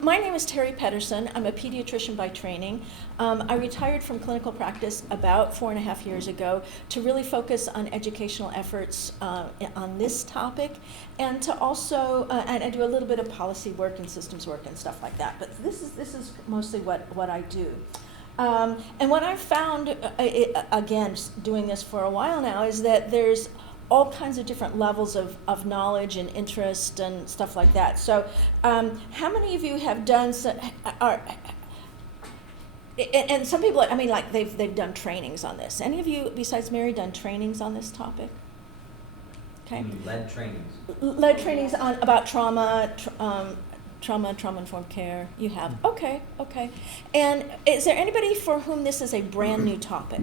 My name is Terry Pedersen. I'm a pediatrician by training. I retired from clinical practice about 4.5 years ago to really focus on educational efforts on this topic, and to also, and I do a little bit of policy work and systems work and stuff like that, but this is mostly what I do. And what I've found, again, doing this for a while now, is that there's all kinds of different levels of knowledge and interest and stuff like that. So how many of you have done, and some people, I mean, like they've done trainings on this. Any of you, besides Mary, done trainings on this topic? Okay. Led trainings. Led trainings about trauma, trauma-informed care. You have. Okay. And is there anybody for whom this is a brand new topic?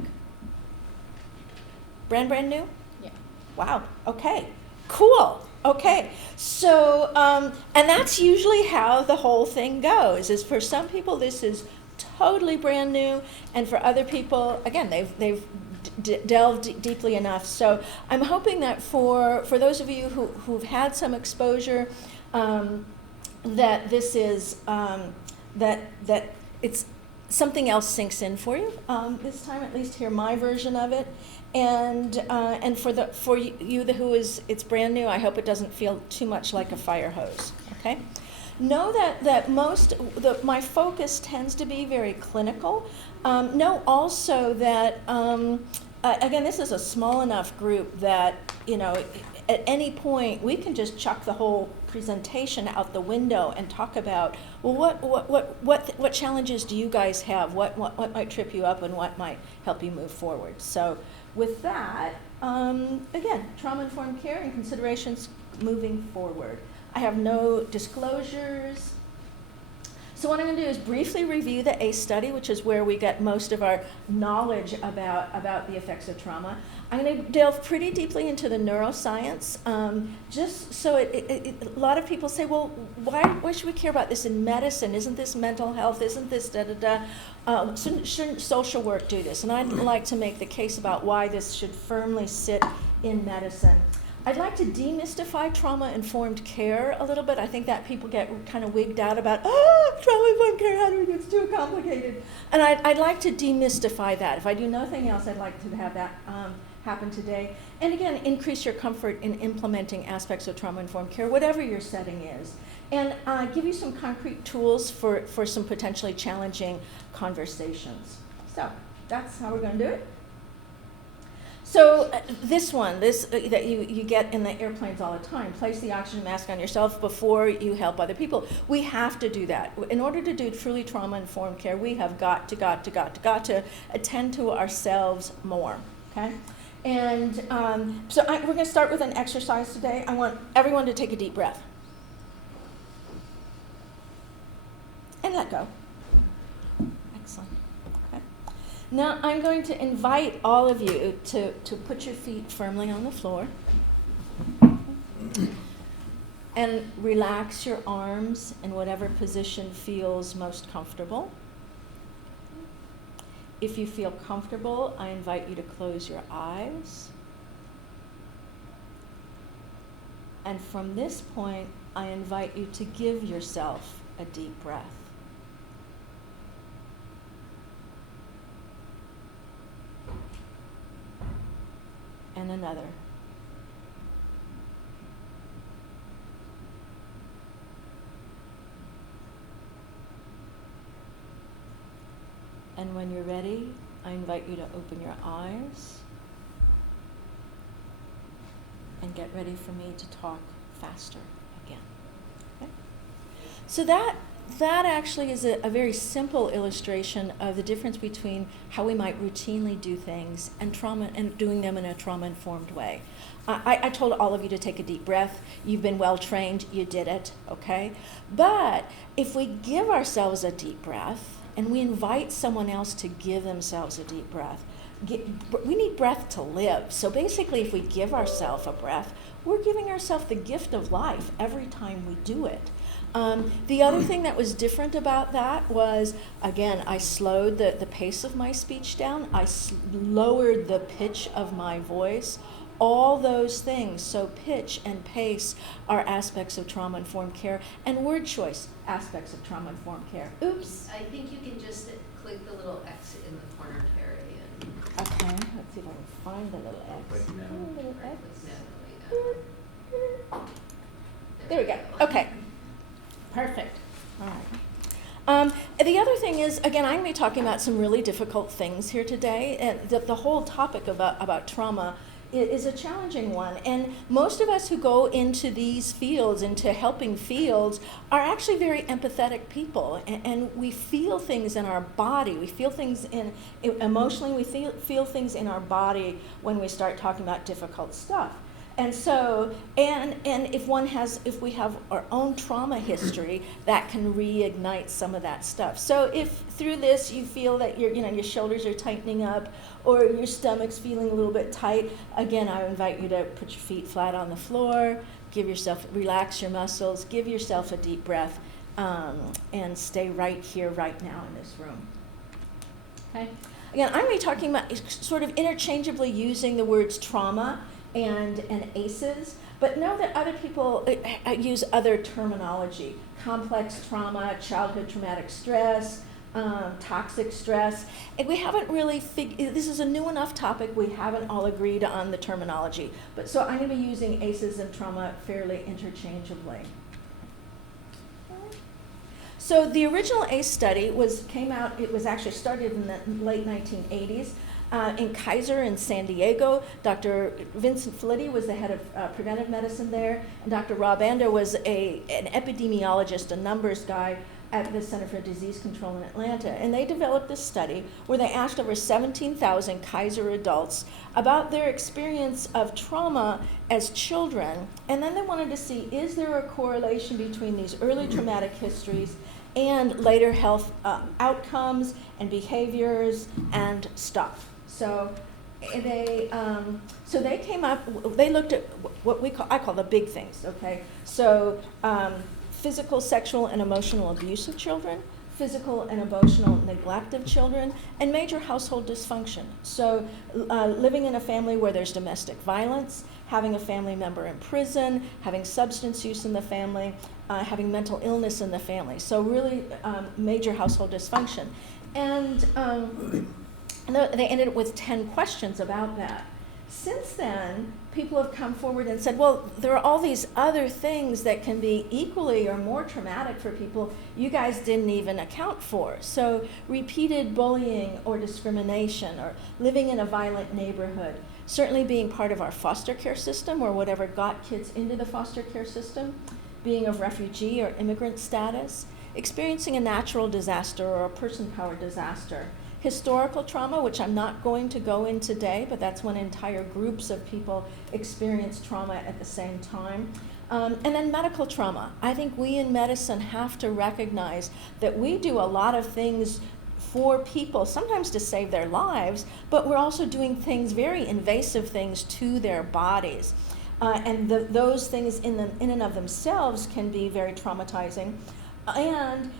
Brand new? Yeah. Wow, okay, cool, okay. So, and that's usually how the whole thing goes, is for some people this is totally brand new, and for other people, again, they've delved deeply enough. So I'm hoping that for those of you who've had some exposure, that this is, that it's something else sinks in for you, this time, at least hear my version of it. And for you who is, it's brand new, I hope it doesn't feel too much like a fire hose, okay? Know that my focus tends to be very clinical. Know also that, again, this is a small enough group that, at any point we can just chuck the whole presentation out the window and talk about, well, what challenges do you guys have? What might trip you up and what might help you move forward? So with that, again, trauma-informed care and considerations moving forward. I have no disclosures. So what I'm going to do is briefly review the ACE study, which is where we get most of our knowledge about the effects of trauma. I'm going to delve pretty deeply into the neuroscience, just so a lot of people say, well, why should we care about this in medicine? Isn't this mental health? Isn't this da-da-da? Shouldn't social work do this? And I'd like to make the case about why this should firmly sit in medicine. I'd like to demystify trauma-informed care a little bit. I think that people get kind of wigged out about, trauma-informed care, how do we do it? It's too complicated. And I'd like to demystify that. If I do nothing else, I'd like to have that happen today. And again, increase your comfort in implementing aspects of trauma-informed care, whatever your setting is. And give you some concrete tools for some potentially challenging conversations. So that's how we're going to do it. So this that you get in the airplanes all the time, place the oxygen mask on yourself before you help other people. We have to do that. In order to do truly trauma-informed care, we have got to attend to ourselves more, okay? And so we're going to start with an exercise today. I want everyone to take a deep breath. And let go. Excellent. Okay. Now I'm going to invite all of you to put your feet firmly on the floor and relax your arms in whatever position feels most comfortable. If you feel comfortable, I invite you to close your eyes. And from this point, I invite you to give yourself a deep breath. And another. And when you're ready, I invite you to open your eyes and get ready for me to talk faster again. Okay? So that actually is a very simple illustration of the difference between how we might routinely do things and trauma, and doing them in a trauma-informed way. I told all of you to take a deep breath. You've been well trained. You did it, okay? But if we give ourselves a deep breath and we invite someone else to give themselves a deep breath, we need breath to live. So basically, if we give ourselves a breath, we're giving ourselves the gift of life every time we do it. The other thing that was different about that was, again, I slowed the pace of my speech down. I lowered the pitch of my voice. all those things. So pitch and pace are aspects of trauma-informed care, and word choice aspects of trauma-informed care. Oops. I think you can just click the little X in the corner, Terry. And Okay, let's see if I can find the little X. Click no. Little X. no, There we go. Okay. Perfect. All right. The other thing is, again, I'm going to be talking about some really difficult things here today. And the whole topic about trauma is a challenging one. And most of us who go into these fields, into helping fields, are actually very empathetic people. And we feel things in our body. We feel things emotionally. We feel things in our body when we start talking about difficult stuff. And so, and if we have our own trauma history, that can reignite some of that stuff. So if through this you feel that your shoulders are tightening up or your stomach's feeling a little bit tight, again, I invite you to put your feet flat on the floor, relax your muscles, give yourself a deep breath, and stay right here, right now in this room. Okay? Again, I'm going to be talking about sort of interchangeably using the words trauma and ACEs, but know that other people use other terminology: complex trauma, childhood traumatic stress, toxic stress. And we haven't really this is a new enough topic, we haven't all agreed on the terminology. But so I'm going to be using ACEs and trauma fairly interchangeably. So the original ACE study it was actually started in the late 1980s. In Kaiser in San Diego. Dr. Vincent Felitti was the head of preventive medicine there, and Dr. Rob Anda was an epidemiologist, a numbers guy at the Center for Disease Control in Atlanta. And they developed this study where they asked over 17,000 Kaiser adults about their experience of trauma as children, and then they wanted to see, is there a correlation between these early traumatic histories and later health outcomes and behaviors and stuff. So they came up. They looked at what I call the big things. Okay, so physical, sexual, and emotional abuse of children, physical and emotional neglect of children, and major household dysfunction. So living in a family where there's domestic violence, having a family member in prison, having substance use in the family, having mental illness in the family. So really major household dysfunction. And they ended up with 10 questions about that. Since then, people have come forward and said, well, there are all these other things that can be equally or more traumatic for people you guys didn't even account for. So repeated bullying or discrimination, or living in a violent neighborhood, certainly being part of our foster care system or whatever got kids into the foster care system, being of refugee or immigrant status, experiencing a natural disaster or a person-powered disaster, historical trauma, which I'm not going to go in today, but that's when entire groups of people experience trauma at the same time. And then medical trauma. I think we in medicine have to recognize that we do a lot of things for people, sometimes to save their lives, but we're also doing things, very invasive things, to their bodies. And those things in and of themselves can be very traumatizing. And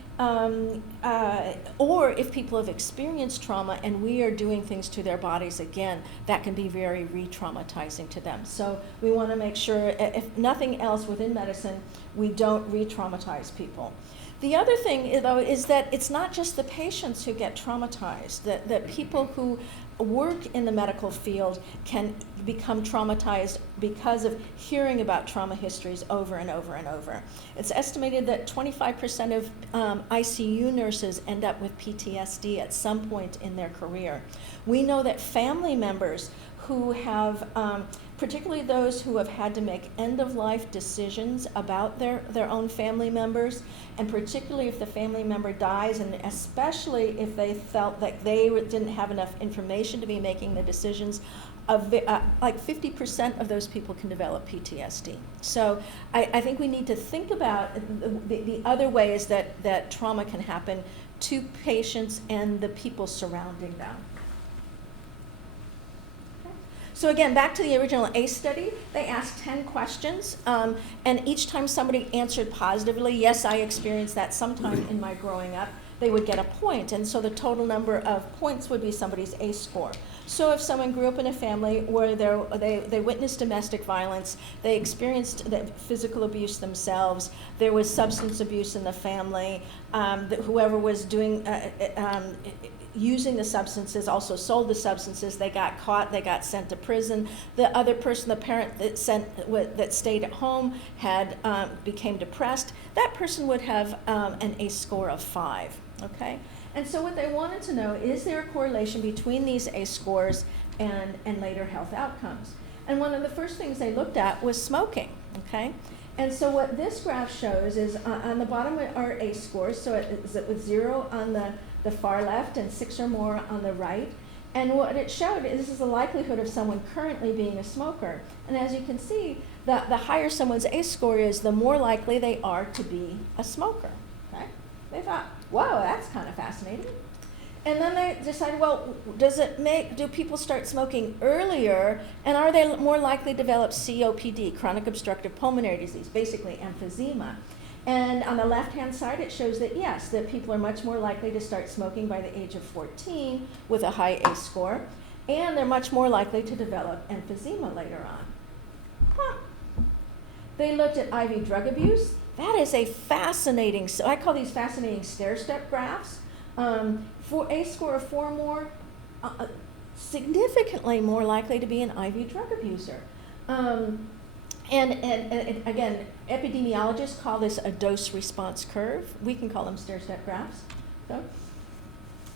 or if people have experienced trauma and we are doing things to their bodies again, that can be very re-traumatizing to them. So we want to make sure, if nothing else within medicine, we don't re-traumatize people. The other thing, though, is that it's not just the patients who get traumatized, that people who work in the medical field can become traumatized because of hearing about trauma histories over and over and over. It's estimated that 25% of ICU nurses end up with PTSD at some point in their career. We know that family members who have, particularly those who have had to make end-of-life decisions about their own family members, and particularly if the family member dies, and especially if they felt that they didn't have enough information to be making the decisions, like 50% of those people can develop PTSD. So I think we need to think about the other ways that trauma can happen to patients and the people surrounding them. So again, back to the original ACE study, they asked 10 questions, and each time somebody answered positively, yes, I experienced that sometime in my growing up, they would get a point, and so the total number of points would be somebody's ACE score. So if someone grew up in a family where they witnessed domestic violence, they experienced physical abuse themselves, there was substance abuse in the family, that whoever was doing using the substances also sold the substances, they got caught, they got sent to prison. The other person, the parent that stayed at home, became depressed. That person would have an ACE score of 5, okay? And so what they wanted to know, is there a correlation between these ACE scores and later health outcomes? And one of the first things they looked at was smoking, okay? And so what this graph shows is on the bottom are ACE scores, so it's with 0 on the far left and 6 or more on the right. And what it showed is this is the likelihood of someone currently being a smoker. And as you can see, the higher someone's ACE score is, the more likely they are to be a smoker, okay? They thought, whoa, that's kind of fascinating. And then they decided, well, do people start smoking earlier, and are they more likely to develop COPD, chronic obstructive pulmonary disease, basically emphysema? And on the left-hand side, it shows that yes, that people are much more likely to start smoking by the age of 14 with a high ACE score, and they're much more likely to develop emphysema later on. They looked at IV drug abuse. That is a fascinating, so I call these fascinating stair-step graphs. For ACE score of 4 or more, significantly more likely to be an IV drug abuser. And again, epidemiologists call this a dose-response curve. We can call them stair-step graphs. So,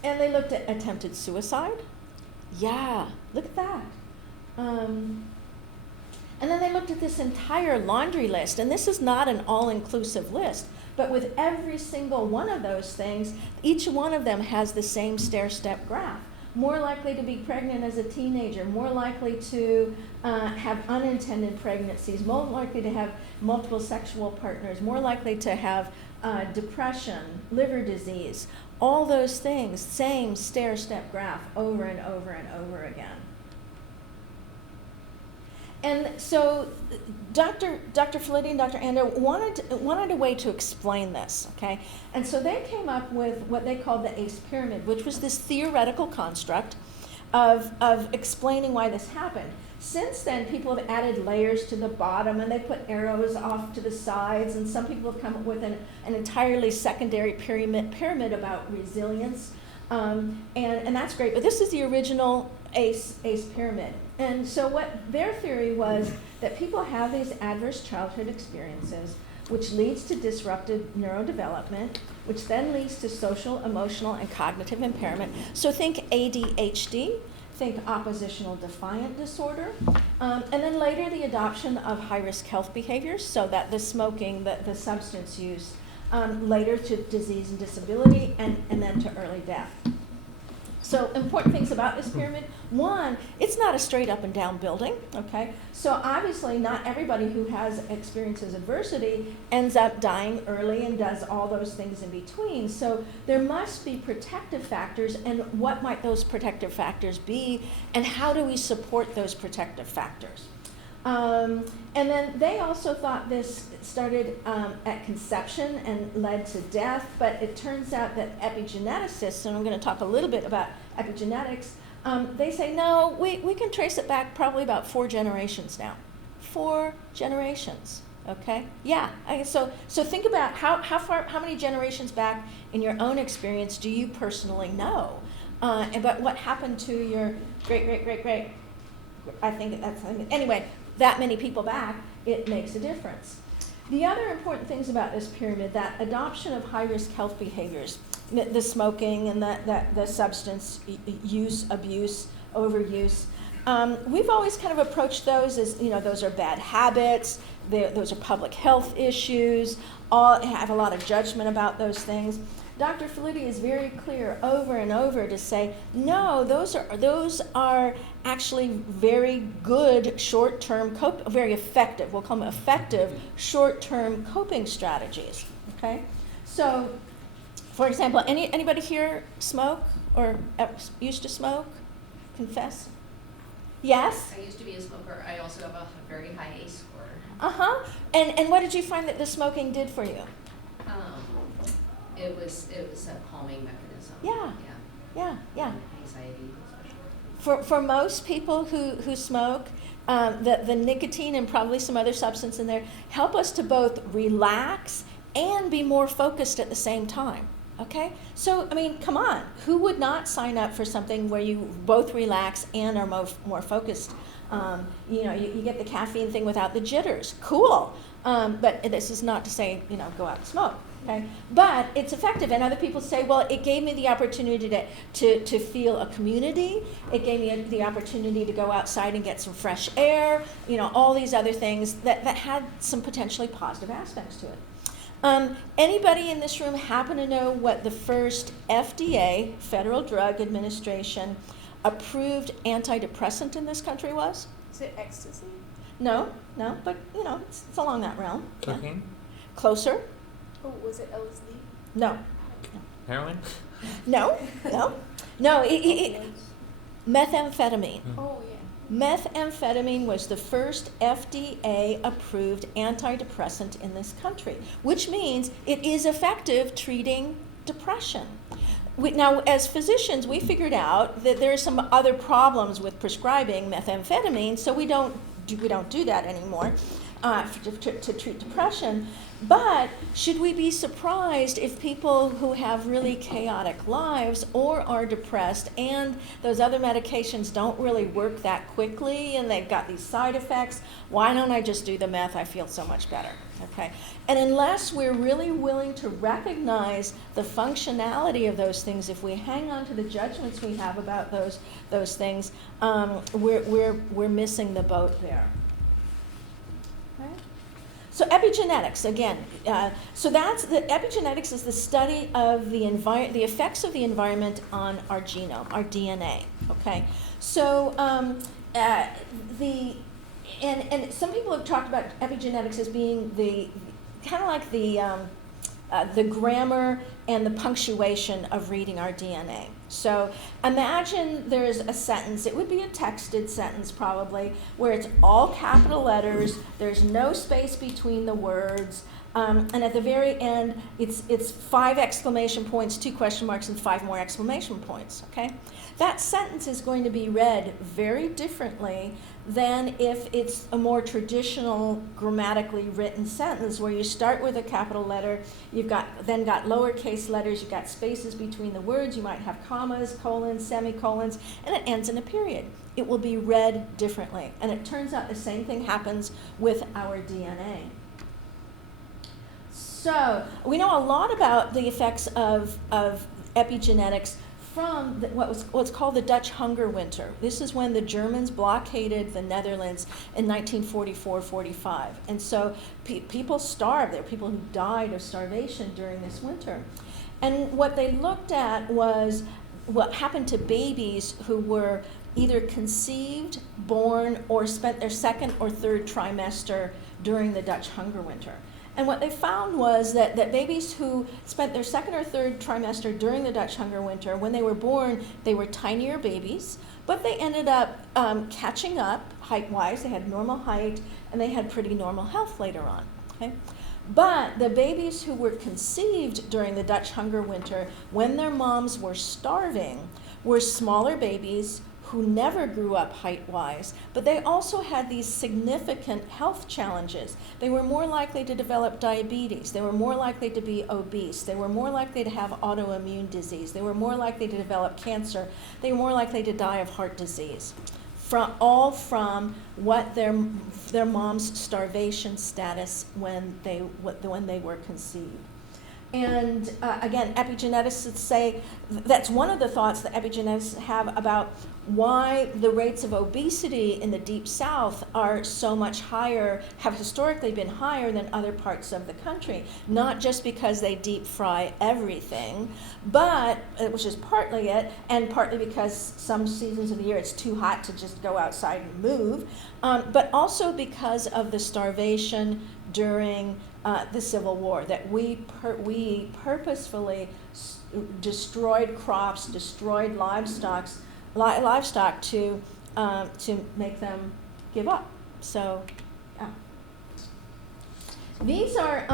and they looked at attempted suicide. Yeah, look at that. And then they looked at this entire laundry list, and this is not an all-inclusive list, but with every single one of those things, each one of them has the same stair-step graph. More likely to be pregnant as a teenager, more likely to have unintended pregnancies, more likely to have multiple sexual partners, more likely to have depression, liver disease, all those things, same stair-step graph over and over and over again. And so Dr. Felitti and Dr. Anda wanted a way to explain this, okay? And so they came up with what they called the ACE pyramid, which was this theoretical construct of explaining why this happened. Since then, people have added layers to the bottom, and they put arrows off to the sides, and some people have come up with an entirely secondary pyramid about resilience, and that's great. But this is the original ACE pyramid. And so what their theory was that people have these adverse childhood experiences, which leads to disrupted neurodevelopment, which then leads to social, emotional, and cognitive impairment. So think ADHD, think oppositional defiant disorder, and then later the adoption of high-risk health behaviors, so that the smoking, the substance use, later to disease and disability, and then to early death. So important things about this pyramid. One, it's not a straight up and down building, okay? So obviously not everybody who experiences adversity ends up dying early and does all those things in between. So there must be protective factors, and what might those protective factors be, and how do we support those protective factors? And then they also thought this started at conception and led to death, but it turns out that epigeneticists, and I'm going to talk a little bit about epigenetics, they say, no, we can trace it back probably about 4 generations now. 4 generations, okay? Yeah, so think about how many generations back in your own experience do you personally know? But what happened to your great, anyway, that many people back, it makes a difference. The other important things about this pyramid, that adoption of high-risk health behaviors, the smoking and the substance use, abuse, overuse, we've always kind of approached those as, those are bad habits, those are public health issues, have a lot of judgment about those things. Dr. Felitti is very clear over and over to say, no, those are actually very good short-term, very effective, we'll call them effective short-term coping strategies, okay? So, for example, anybody here smoke or used to smoke? Confess? Yes? I used to be a smoker. I also have a very high ACE score. Uh-huh. And what did you find that the smoking did for you? It was a calming mechanism. Yeah. Anxiety especially. For most people who smoke, the nicotine and probably some other substance in there help us to both relax and be more focused at the same time. Okay? So, I mean, come on. Who would not sign up for something where you both relax and are more focused? You get the caffeine thing without the jitters. Cool. But this is not to say, go out and smoke. Okay? But it's effective. And other people say, well, it gave me the opportunity to feel a community. It gave me the opportunity to go outside and get some fresh air. All these other things that had some potentially positive aspects to it. Anybody in this room happen to know what the first FDA, Federal Drug Administration, approved antidepressant in this country was? Is it ecstasy? No, but it's along that realm. Yeah. Cocaine? Closer? Oh, was it LSD? No. Heroin? No. Methamphetamine. Oh, yeah. Methamphetamine was the first FDA-approved antidepressant in this country, which means it is effective treating depression. Now, as physicians, we figured out that there are some other problems with prescribing methamphetamine, so we don't do that anymore to treat depression. But should we be surprised if people who have really chaotic lives or are depressed and those other medications don't really work that quickly and they've got these side effects? Why don't I just do the meth? I feel so much better. Okay. And unless we're really willing to recognize the functionality of those things, if we hang on to the judgments we have about those things, we're missing the boat there. So epigenetics, again, so that's the epigenetics is the study of the effects of the environment on our genome, our DNA. Okay, so and some people have talked about epigenetics as being the kind of like the grammar and the punctuation of reading our DNA. So imagine there's a sentence, it would be a texted sentence probably, where it's all capital letters, there's no space between the words, and at the very end, it's 5 exclamation points, 2 question marks, and 5 more exclamation points, okay? That sentence is going to be read very differently than if it's a more traditional grammatically written sentence where you start with a capital letter, you've got lowercase letters, you've got spaces between the words, you might have commas, colons, semicolons, and it ends in a period. It will be read differently. And it turns out the same thing happens with our DNA. So we know a lot about the effects of epigenetics from what's called the Dutch hunger winter. This is when the Germans blockaded the Netherlands in 1944-45. And so people starved. There were people who died of starvation during this winter. And what they looked at was what happened to babies who were either conceived, born, or spent their 2nd or 3rd trimester during the Dutch hunger winter. And what they found was that babies who spent their 2nd or 3rd trimester during the Dutch hunger winter, when they were born, they were tinier babies, but they ended up catching up height-wise. They had normal height, and they had pretty normal health later on. Okay? But the babies who were conceived during the Dutch hunger winter, when their moms were starving, were smaller babies who never grew up height-wise, but they also had these significant health challenges. They were more likely to develop diabetes. They were more likely to be obese. They were more likely to have autoimmune disease. They were more likely to develop cancer. They were more likely to die of heart disease. All from what their mom's starvation status when they were conceived. And again, epigeneticists say that's one of the thoughts that epigeneticists have about why the rates of obesity in the Deep South are so much higher, have historically been higher than other parts of the country. Not just because they deep fry everything, but, which is partly it, and partly because some seasons of the year it's too hot to just go outside and move, but also because of the starvation during the Civil War, that we purposefully destroyed crops, destroyed livestock to make them give up. So, yeah. These are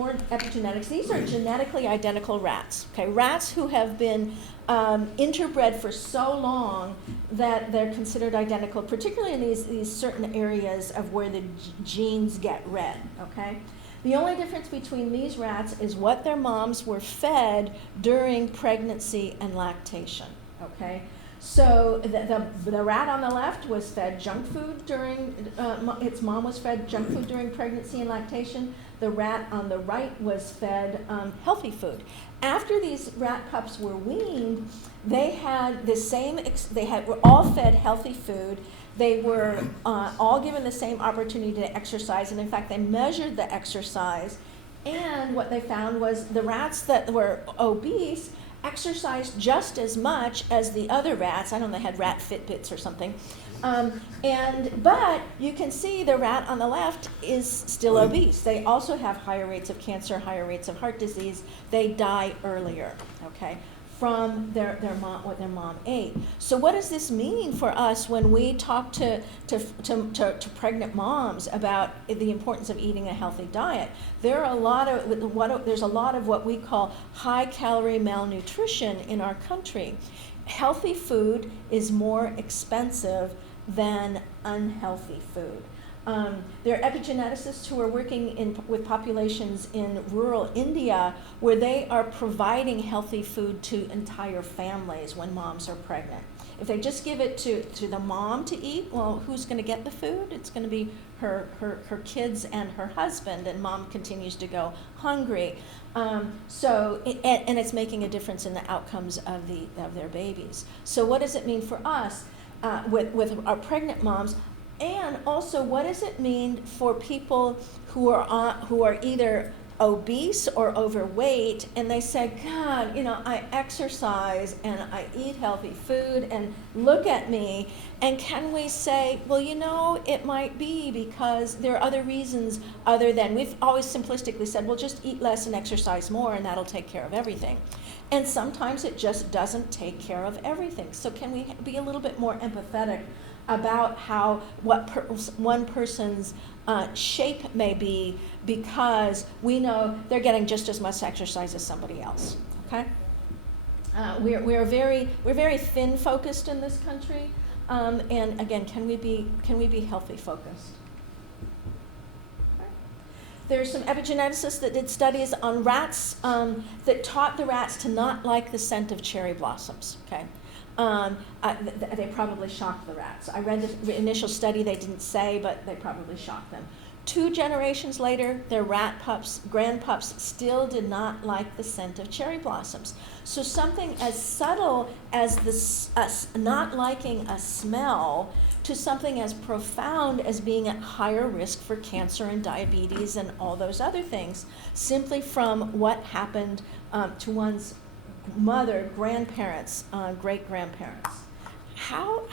more epigenetics. These are genetically identical rats. Okay, rats who have been interbred for so long that they're considered identical, particularly in these certain areas of where the genes get read. Okay, the only difference between these rats is what their moms were fed during pregnancy and lactation. Okay. So the rat on the left was fed junk food during, its mom was fed junk food during pregnancy and lactation. The rat on the right was fed healthy food. After these rat pups were weaned, they had the same, were all fed healthy food. They were all given the same opportunity to exercise, and in fact, they measured the exercise. And what they found was the rats that were obese exercised just as much as the other rats. I don't know, they had rat Fitbits or something. But you can see the rat on the left is still obese. They also have higher rates of cancer, higher rates of heart disease. They die earlier, okay, from their mom, what their mom ate. So what does this mean for us when we talk to pregnant moms about the importance of eating a healthy diet? There's a lot of what we call high-calorie malnutrition in our country. Healthy food is more expensive than unhealthy food. There are epigeneticists who are working with populations in rural India where they are providing healthy food to entire families when moms are pregnant. If they just give it to the mom to eat, well, who's going to get the food? It's going to be her kids and her husband, and mom continues to go hungry. And it's making a difference in the outcomes of their babies. So what does it mean for us with our pregnant moms? And also, what does it mean for people who are either obese or overweight, and they say, God, I exercise and I eat healthy food, and look at me. And can we say, well, it might be because there are other reasons other than, we've always simplistically said, well, just eat less and exercise more and that'll take care of everything. And sometimes it just doesn't take care of everything. So can we be a little bit more empathetic about one person's shape may be, because we know they're getting just as much exercise as somebody else. Okay, we're very thin focused in this country, and again, can we be healthy focused? There's some epigeneticists that did studies on rats that taught the rats to not like the scent of cherry blossoms. Okay. They probably shocked the rats. I read the initial study, they didn't say, but they probably shocked them. 2 generations later, their rat pups, grandpups, still did not like the scent of cherry blossoms. So something as subtle as not liking a smell to something as profound as being at higher risk for cancer and diabetes and all those other things, simply from what happened to one's mother, grandparents, great-grandparents. How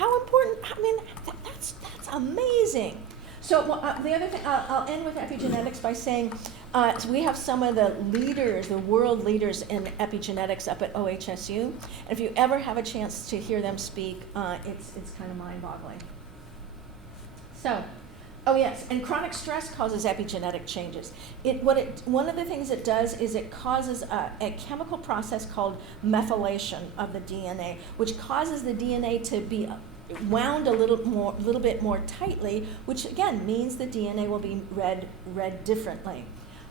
important? I mean, that's amazing. So the other thing, I'll end with epigenetics by saying so we have some of the leaders, the world leaders in epigenetics up at OHSU. And if you ever have a chance to hear them speak, it's kind of mind-boggling. So. Oh yes, and chronic stress causes epigenetic changes. One of the things it does is it causes a chemical process called methylation of the DNA, which causes the DNA to be wound a little bit more tightly, which again means the DNA will be read differently.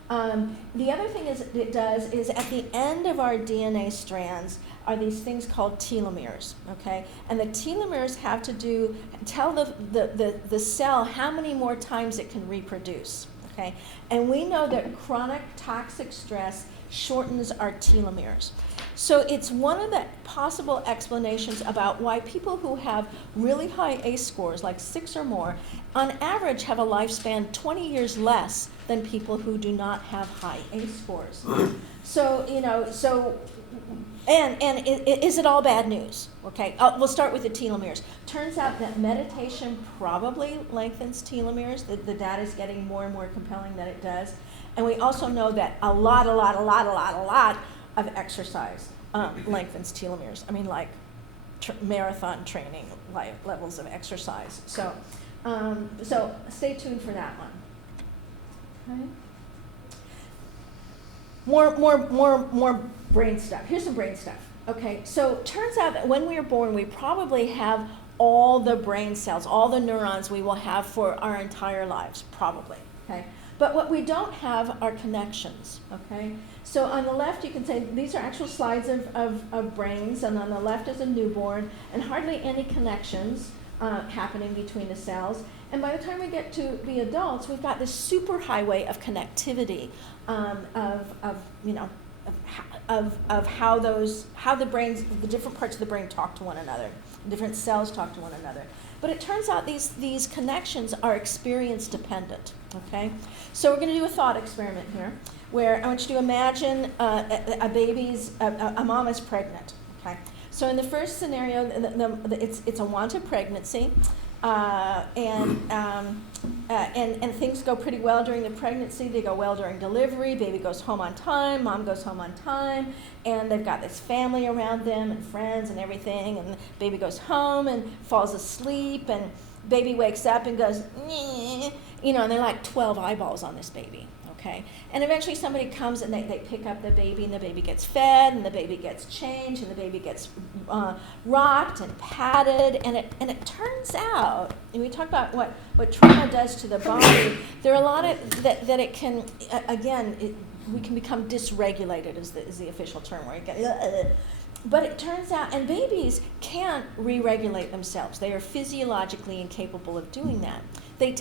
The other thing it does is at the end of our DNA strands are these things called telomeres, okay? And the telomeres have to tell the cell how many more times it can reproduce, okay? And we know that chronic toxic stress shortens our telomeres. So it's one of the possible explanations about why people who have really high ACE scores, like 6 or more, on average have a lifespan 20 years less than people who do not have high ACE scores. So, is it all bad news? Okay, we'll start with the telomeres. Turns out that meditation probably lengthens telomeres. The data is getting more and more compelling that it does. And we also know that a lot of exercise lengthens telomeres. I mean, like marathon training levels of exercise. So stay tuned for that one. Okay. more brain stuff. Here's some brain stuff. Okay, so turns out that when we are born, we probably have all the brain cells, all the neurons we will have for our entire lives, probably. Okay, but what we don't have are connections. Okay, so on the left you can say these are actual slides of brains, and on the left is a newborn, and hardly any connections happening between the cells. And by the time we get to be adults, we've got this super highway of connectivity of how the brains, the different parts of the brain talk to one another, different cells talk to one another. But it turns out these connections are experience dependent. Okay, so we're going to do a thought experiment here, where I want you to imagine a mom is pregnant. Okay, so in the first scenario, it's a wanted pregnancy. And things go pretty well during the pregnancy. They go well during delivery. Baby goes home on time. Mom goes home on time. And they've got this family around them and friends and everything. And baby goes home and falls asleep. And baby wakes up and goes, "Nyeh." And there are like 12 eyeballs on this baby. Okay, and eventually somebody comes and they pick up the baby, and the baby gets fed, and the baby gets changed, and the baby gets rocked and patted, and it turns out, and we talk about what trauma does to the body. There are a lot of that it can we can become dysregulated is the official term, where you get. But it turns out, and babies can't re-regulate themselves. They are physiologically incapable of doing that. It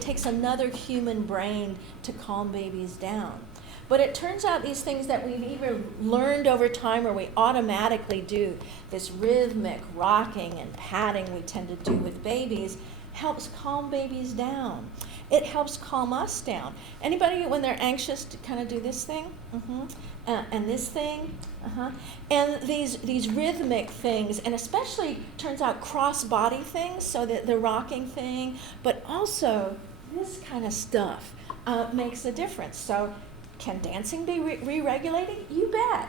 takes another human brain to calm babies down. But it turns out these things that we've either learned over time or we automatically do, this rhythmic rocking and patting we tend to do with babies, helps calm babies down. It helps calm us down. Anybody, when they're anxious, to kind of do this thing? Mm-hmm. And this thing? Uh-huh. And these rhythmic things, and especially, turns out, cross-body things, so that the rocking thing, but also this kind of stuff makes a difference. So can dancing be re-regulated? You bet.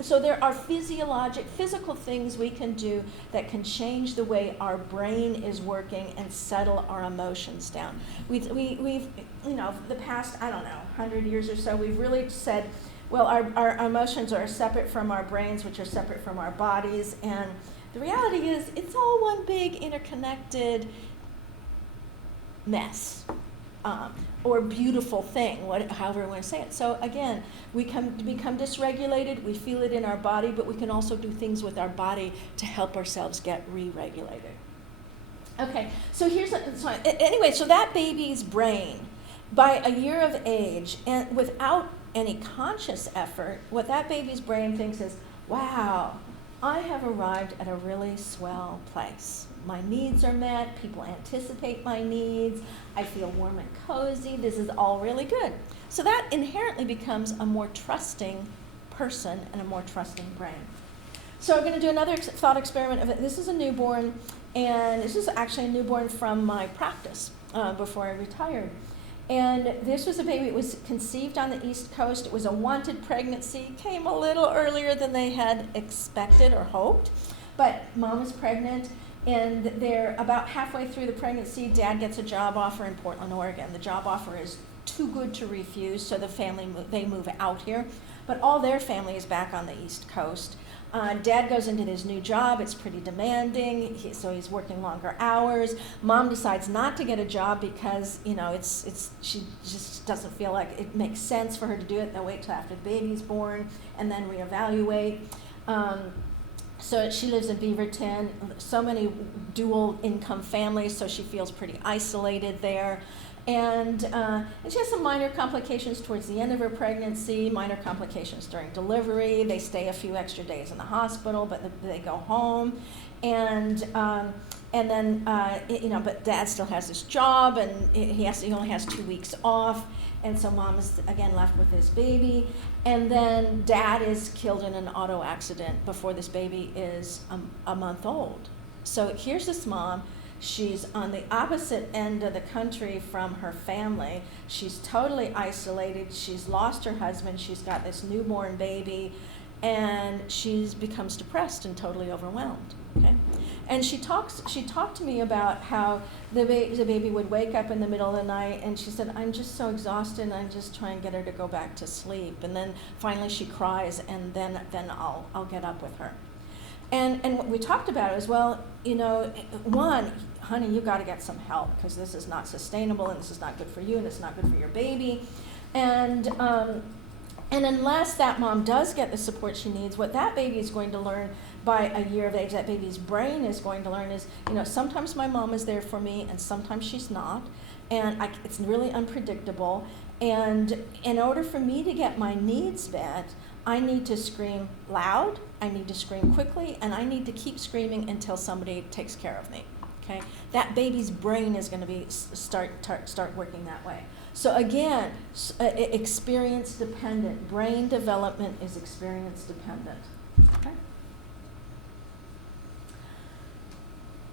So there are physical things we can do that can change the way our brain is working and settle our emotions down. We've the past, 100 years or so, we've really said, well, our emotions are separate from our brains, which are separate from our bodies, and the reality is it's all one big interconnected mess. Or beautiful thing, however you want to say it. So again, we become dysregulated, we feel it in our body, but we can also do things with our body to help ourselves get re-regulated. Okay, so so that baby's brain, by a year of age, and without any conscious effort, what that baby's brain thinks is, wow, I have arrived at a really swell place. My needs are met, people anticipate my needs, I feel warm and cozy, this is all really good. So that inherently becomes a more trusting person and a more trusting brain. So we're going to do another thought experiment. This is a newborn, and this is actually a newborn from my practice before I retired. And this was a baby. It was conceived on the East Coast. It was a wanted pregnancy. Came a little earlier than they had expected or hoped. But mom was pregnant, and they're about halfway through the pregnancy. Dad gets a job offer in Portland, Oregon. The job offer is too good to refuse, so the family they move out here. But all their family is back on the East Coast. Dad goes into his new job. It's pretty demanding, so he's working longer hours. Mom decides not to get a job because she just doesn't feel like it makes sense for her to do it. They'll wait till after the baby's born and then reevaluate. So she lives in Beaverton. So many dual income families, so she feels pretty isolated there. And she has some minor complications towards the end of her pregnancy, minor complications during delivery. They stay a few extra days in the hospital, but they go home. And then, but Dad still has his job, and he only has 2 weeks off. And so Mom is, again, left with this baby. And then Dad is killed in an auto accident before this baby is a month old. So here's this mom. She's on the opposite end of the country from her family. She's totally isolated. She's lost her husband. She's got this newborn baby, and she becomes depressed and totally overwhelmed. Okay, And she talked to me about how the baby would wake up in the middle of the night, and she said, I'm just so exhausted, and I'm just trying to get her to go back to sleep. And then finally she cries, and then I'll get up with her. And what we talked about is, well, you know, one, honey, you got to get some help, because this is not sustainable, and this is not good for you, and it's not good for your baby. And unless that mom does get the support she needs, what that baby is going to learn by a year of age, that baby's brain is going to learn is, you know, sometimes my mom is there for me and sometimes she's not. And it's really unpredictable. And in order for me to get my needs met, I need to scream loud, I need to scream quickly, and I need to keep screaming until somebody takes care of me. Okay? That baby's brain is going to be start working that way. So again, experience dependent. Brain development is experience dependent. Okay?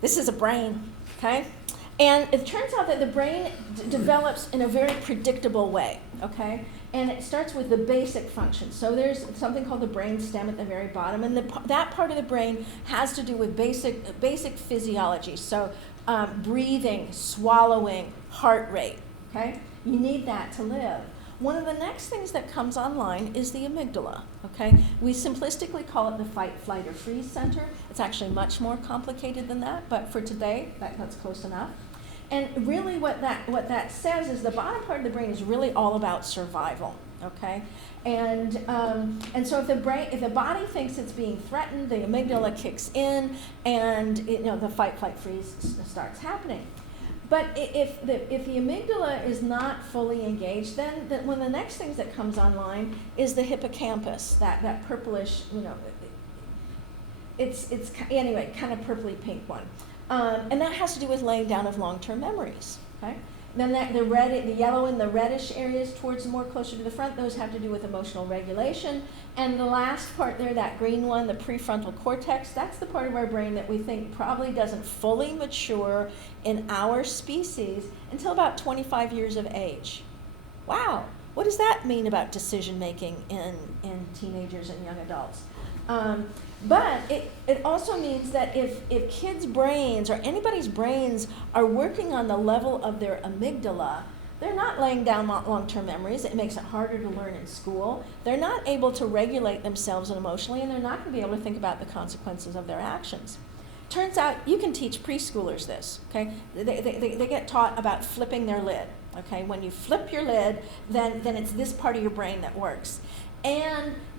This is a brain, okay? And it turns out that the brain develops in a very predictable way, okay? And it starts with the basic functions. So there's something called the brain stem at the very bottom, and that part of the brain has to do with basic physiology. So breathing, swallowing, heart rate, okay? You need that to live. One of the next things that comes online is the amygdala, okay? We simplistically call it the fight, flight, or freeze center. It's actually much more complicated than that, but for today, that's close enough. And really what that says is the bottom part of the brain is really all about survival, okay? And so if the body thinks it's being threatened, the amygdala kicks in, and the fight, flight, freeze starts happening. But if the amygdala is not fully engaged, then one of the next things that comes online is the hippocampus, that purplish, it's anyway, kind of purpley pink one. And that has to do with laying down of long-term memories, okay? Then the yellow and the reddish areas towards more closer to the front, those have to do with emotional regulation. And the last part there, that green one, the prefrontal cortex, that's the part of our brain that we think probably doesn't fully mature in our species until about 25 years of age. Wow, what does that mean about decision making in teenagers and young adults? But it also means that if kids' brains or anybody's brains are working on the level of their amygdala, they're not laying down long-term memories. It makes it harder to learn in school. They're not able to regulate themselves emotionally, and they're not going to be able to think about the consequences of their actions. Turns out you can teach preschoolers this, okay? They get taught about flipping their lid, okay? When you flip your lid, then it's this part of your brain that works.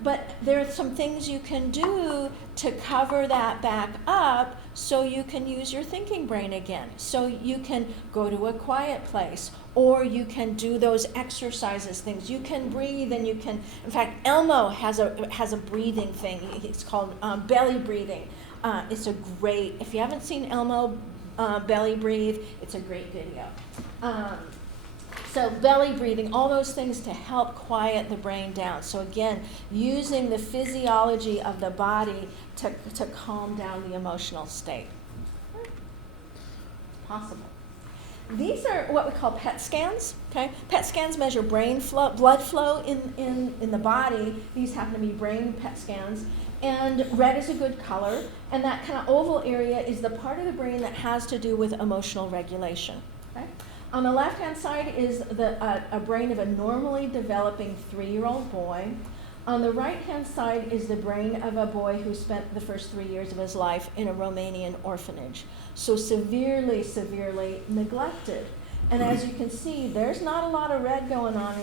But there are some things you can do to cover that back up so you can use your thinking brain again. So you can go to a quiet place, or you can do those exercises things. You can breathe, and you can, in fact, Elmo has a breathing thing. It's called belly breathing. It's a great, if you haven't seen Elmo belly breathe, it's a great video. So belly breathing, all those things to help quiet the brain down. So again, using the physiology of the body to calm down the emotional state. Possible. These are what we call PET scans. Okay, PET scans measure brain flow, blood flow in the body. These happen to be brain PET scans. And red is a good color, and that kind of oval area is the part of the brain that has to do with emotional regulation. Okay? On the left-hand side is a brain of a normally developing 3-year-old boy. On the right-hand side is the brain of a boy who spent the first 3 years of his life in a Romanian orphanage. So severely, severely neglected. And as you can see, there's not a lot of red going on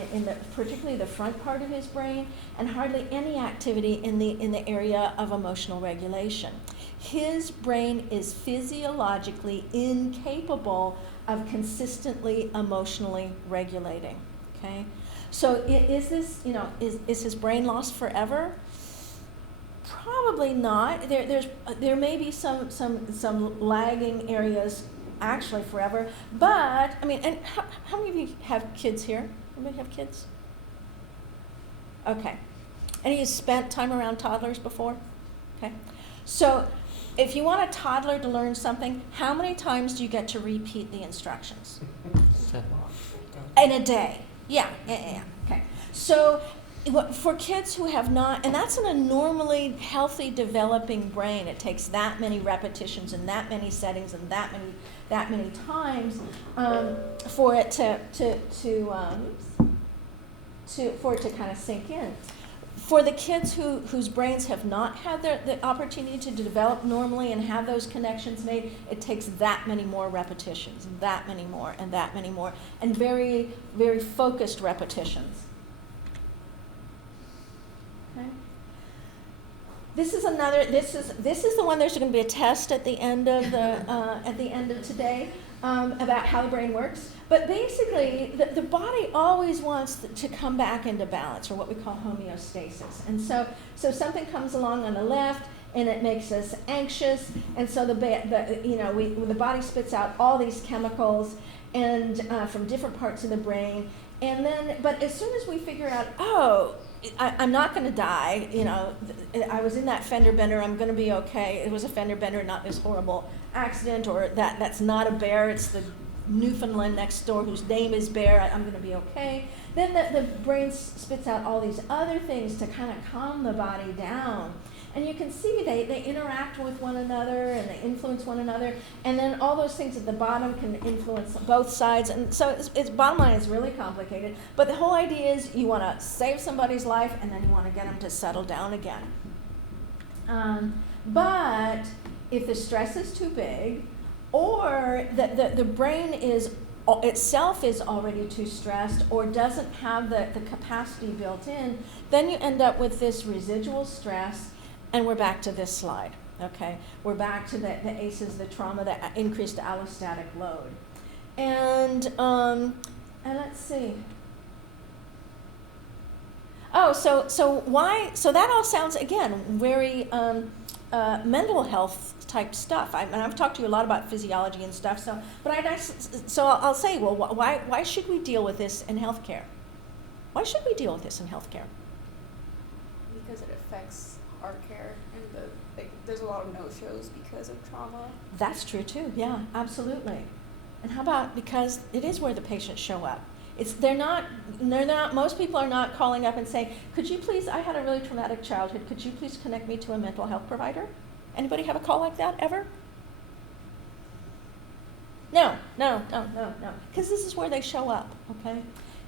particularly the front part of his brain, and hardly any activity in the area of emotional regulation. His brain is physiologically incapable of consistently emotionally regulating. Okay, so is this, is his brain lost forever? Probably not. There may be some lagging areas actually forever, but I mean, and how many of you have kids here? Anybody have kids? Okay. Any of you spent time around toddlers before? Okay. So if you want a toddler to learn something, how many times do you get to repeat the instructions? In a day. Yeah. Okay. So For kids who have not, and that's in a normally healthy developing brain, it takes that many repetitions and that many settings and that many times for it for it to kind of sink in. For the kids whose brains have not had the opportunity to develop normally and have those connections made, it takes that many more repetitions, that many more, and that many more, and very, very focused repetitions. Okay. This is the one. There's going to be a test at the end of today about how the brain works. But basically, the body always wants to come back into balance, or what we call homeostasis. And so something comes along on the left, and it makes us anxious, and so the body spits out all these chemicals and from different parts of the brain. And then, but as soon as we figure out, I'm not going to die, I was in that fender bender, I'm going to be okay. It was a fender bender, not this horrible accident, or that's not a bear, it's the Newfoundland next door whose name is Bear, I'm going to be okay. Then the brain spits out all these other things to kind of calm the body down. And you can see they interact with one another and they influence one another. And then all those things at the bottom can influence both sides. And so it's bottom line is really complicated. But the whole idea is you want to save somebody's life and then you want to get them to settle down again. But if the stress is too big, or the brain itself is already too stressed or doesn't have the capacity built in, then you end up with this residual stress, and we're back to this slide, okay? We're back to the ACEs, the trauma, the increased allostatic load. And let's see. So that all sounds, again, very mental health type stuff. I've talked to you a lot about physiology and stuff. So I'll say, well, why should we deal with this in healthcare? Why should we deal with this in healthcare? Because it affects our care, and there's a lot of no-shows because of trauma. That's true too. Yeah, absolutely. And how about because it is where the patients show up? They're not. Most people are not calling up and saying, "Could you please? I had a really traumatic childhood. Could you please connect me to a mental health provider?" Anybody have a call like that ever? No. Because this is where they show up, okay?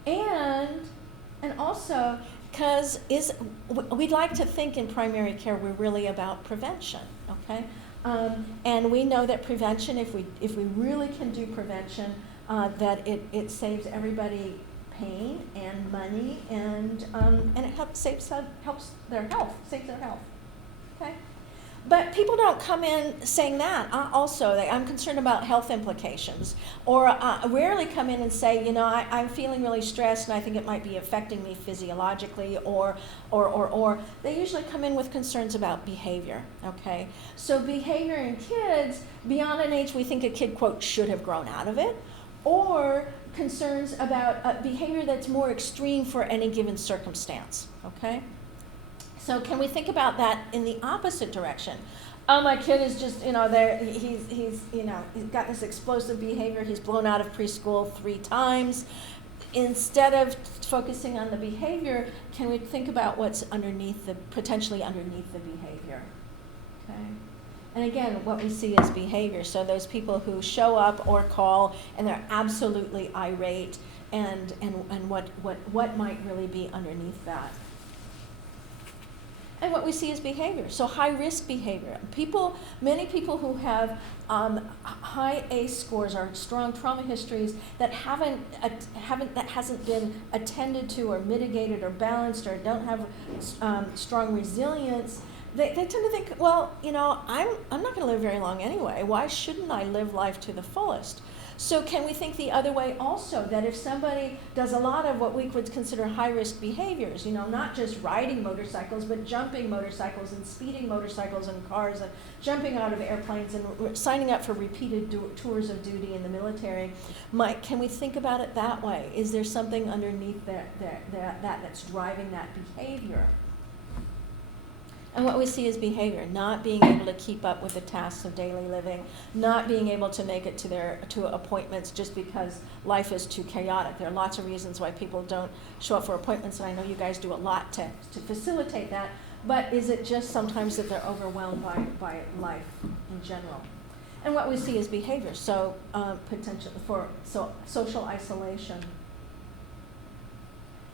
And also because we'd like to think in primary care we're really about prevention, okay? And we know that prevention, if we really can do prevention, that it saves everybody pain and money, and it helps their health, saves their health, okay? But people don't come in saying that. I'm concerned about health implications, or rarely come in and say, I'm feeling really stressed and I think it might be affecting me physiologically, or. They usually come in with concerns about behavior, okay? So behavior in kids, beyond an age we think a kid, quote, should have grown out of it, or concerns about behavior that's more extreme for any given circumstance, okay? So can we think about that in the opposite direction? Oh, my kid is just, he's got this explosive behavior. He's blown out of preschool 3 times. Instead of focusing on the behavior, can we think about what's potentially underneath the behavior? Okay. And again, what we see is behavior. So those people who show up or call and they're absolutely irate, and what might really be underneath that. And what we see is behavior. So high-risk behavior. Many people who have high ACE scores or strong trauma histories that hasn't been attended to or mitigated or balanced, or don't have strong resilience, they tend to think, well, I'm not going to live very long anyway. Why shouldn't I live life to the fullest? So can we think the other way also, that if somebody does a lot of what we would consider high-risk behaviors, not just riding motorcycles, but jumping motorcycles and speeding motorcycles and cars and jumping out of airplanes and signing up for repeated tours of duty in the military, can we think about it that way? Is there something underneath that's driving that behavior? And what we see is behavior, not being able to keep up with the tasks of daily living, not being able to make it to appointments just because life is too chaotic. There are lots of reasons why people don't show up for appointments, and I know you guys do a lot to facilitate that, but is it just sometimes that they're overwhelmed by life in general? And what we see is behavior, so potential for social isolation.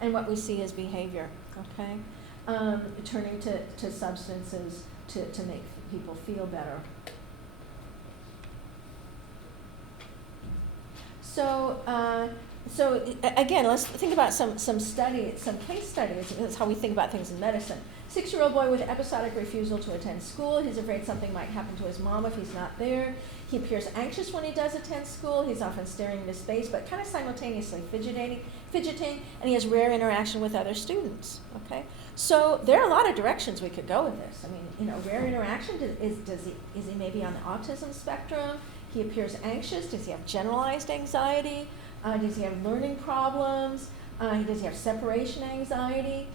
And what we see is behavior, okay? Turning to substances to make people feel better. So again, let's think about some case studies. That's how we think about things in medicine. 6-year-old boy with episodic refusal to attend school. He's afraid something might happen to his mom if he's not there. He appears anxious when he does attend school. He's often staring into space, but kind of simultaneously fidgeting, and he has rare interaction with other students. Okay, so there are a lot of directions we could go with this. I mean, rare interaction. Is he maybe on the autism spectrum? He appears anxious. Does he have generalized anxiety? Does he have learning problems? Does he have separation anxiety?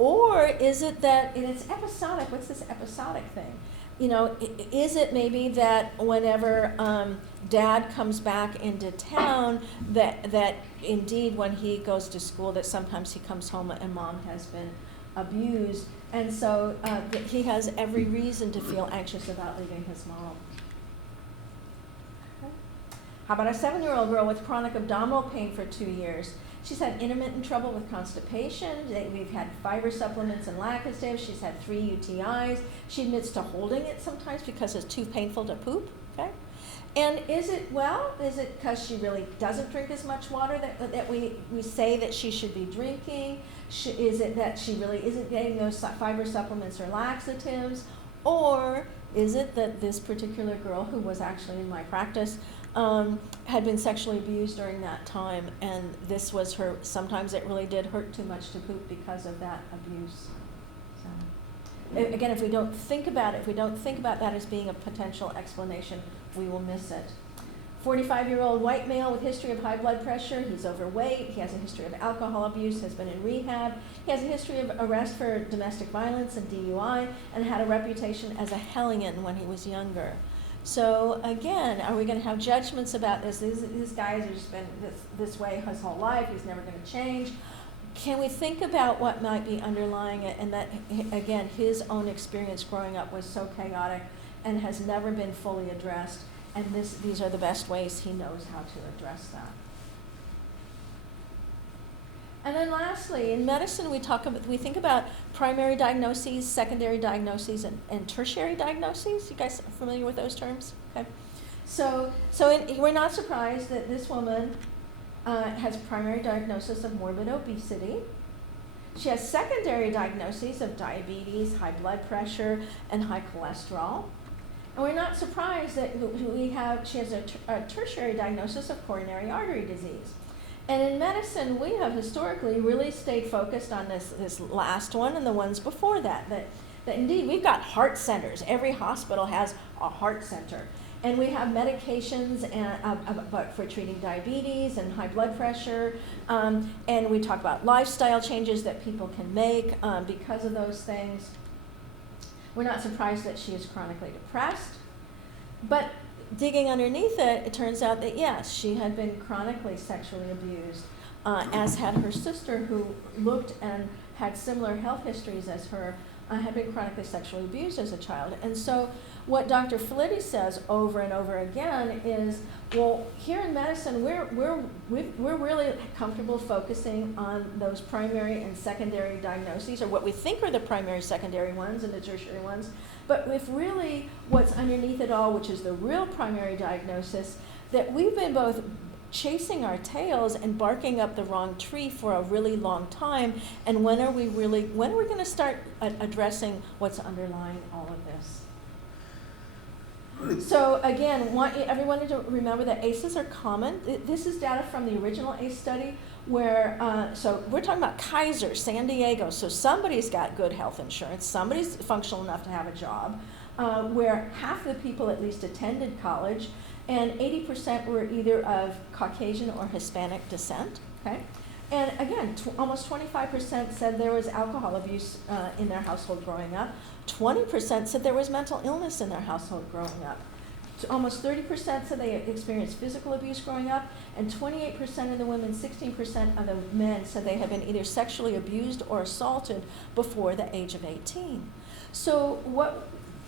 Or is it that, and it's episodic, what's this episodic thing? Is it maybe that whenever dad comes back into town, that indeed when he goes to school, that sometimes he comes home and mom has been abused, and so that he has every reason to feel anxious about leaving his mom. Okay. How about a 7-year-old girl with chronic abdominal pain for 2 years? She's had intermittent trouble with constipation. We've had fiber supplements and laxatives. She's had 3 UTIs. She admits to holding it sometimes because it's too painful to poop. Okay, and is it because she really doesn't drink as much water that we say that she should be drinking? Is it that she really isn't getting those fiber supplements or laxatives? Or is it that this particular girl, who was actually in my practice, had been sexually abused during that time, and this was her, sometimes it really did hurt too much to poop because of that abuse. So, again, if we don't think about that as being a potential explanation, we will miss it. 45-year-old white male with history of high blood pressure. He's overweight. He has a history of alcohol abuse, has been in rehab. He has a history of arrest for domestic violence and DUI, and had a reputation as a hellion when he was younger. So again, are we going to have judgments about this? These guys have just been this way his whole life. He's never going to change. Can we think about what might be underlying it, and that, again, his own experience growing up was so chaotic and has never been fully addressed, and these are the best ways he knows how to address that. And then lastly, in medicine, we think about primary diagnoses, secondary diagnoses, and tertiary diagnoses. You guys are familiar with those terms? Okay. So we're not surprised that this woman has primary diagnosis of morbid obesity. She has secondary diagnoses of diabetes, high blood pressure, and high cholesterol. And we're not surprised that she has a tertiary diagnosis of coronary artery disease. And in medicine, we have historically really stayed focused on this last one and the ones before that indeed we've got heart centers. Every hospital has a heart center. And we have medications for treating diabetes and high blood pressure. And we talk about lifestyle changes that people can make because of those things. We're not surprised that she is chronically depressed. But digging underneath it, it turns out that yes, she had been chronically sexually abused, as had her sister, who looked and had similar health histories as her, had been chronically sexually abused as a child. And so what Dr. Felitti says over and over again is, well, here in medicine, we're really comfortable focusing on those primary and secondary diagnoses, or what we think are the primary, secondary ones and the tertiary ones. But if really what's underneath it all, which is the real primary diagnosis, that we've been both chasing our tails and barking up the wrong tree for a really long time, and when are we going to start addressing what's underlying all of this? So again, want everyone to remember that ACEs are common. This is data from the original ACE study where, so we're talking about Kaiser, San Diego, so somebody's got good health insurance, somebody's functional enough to have a job, where half the people at least attended college, and 80% were either of Caucasian or Hispanic descent, okay? And again, almost 25% said there was alcohol abuse in their household growing up. 20% said there was mental illness in their household growing up. Almost 30% said they experienced physical abuse growing up, and 28% of the women, 16% of the men said they had been either sexually abused or assaulted before the age of 18. So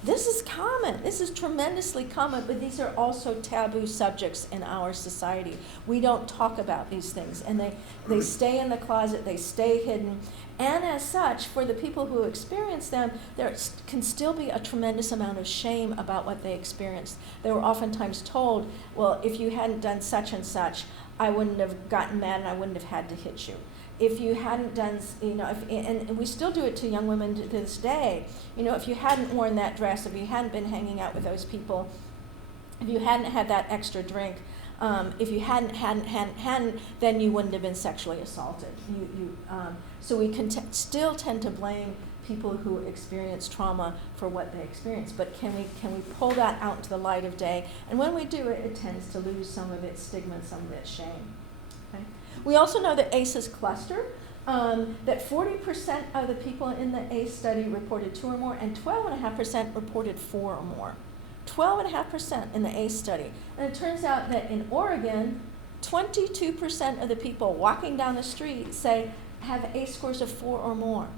this is common. This is tremendously common, but these are also taboo subjects in our society. We don't talk about these things, and they stay in the closet, they stay hidden. And as such, for the people who experience them, there can still be a tremendous amount of shame about what they experienced. They were oftentimes told, well, if you hadn't done such and such, I wouldn't have gotten mad and I wouldn't have had to hit you. If you hadn't done, and we still do it to young women to this day, if you hadn't worn that dress, if you hadn't been hanging out with those people, if you hadn't had that extra drink, if you hadn't, then you wouldn't have been sexually assaulted. So we can still tend to blame people who experience trauma for what they experience, but can we pull that out into the light of day? And when we do it, it tends to lose some of its stigma, some of its shame. Okay? We also know that ACEs cluster, that 40% of the people in the ACE study reported 2 or more, and 12.5% reported 4 or more. 12.5% in the ACE study. And it turns out that in Oregon, 22% of the people walking down the street have ACE scores of 4 or more.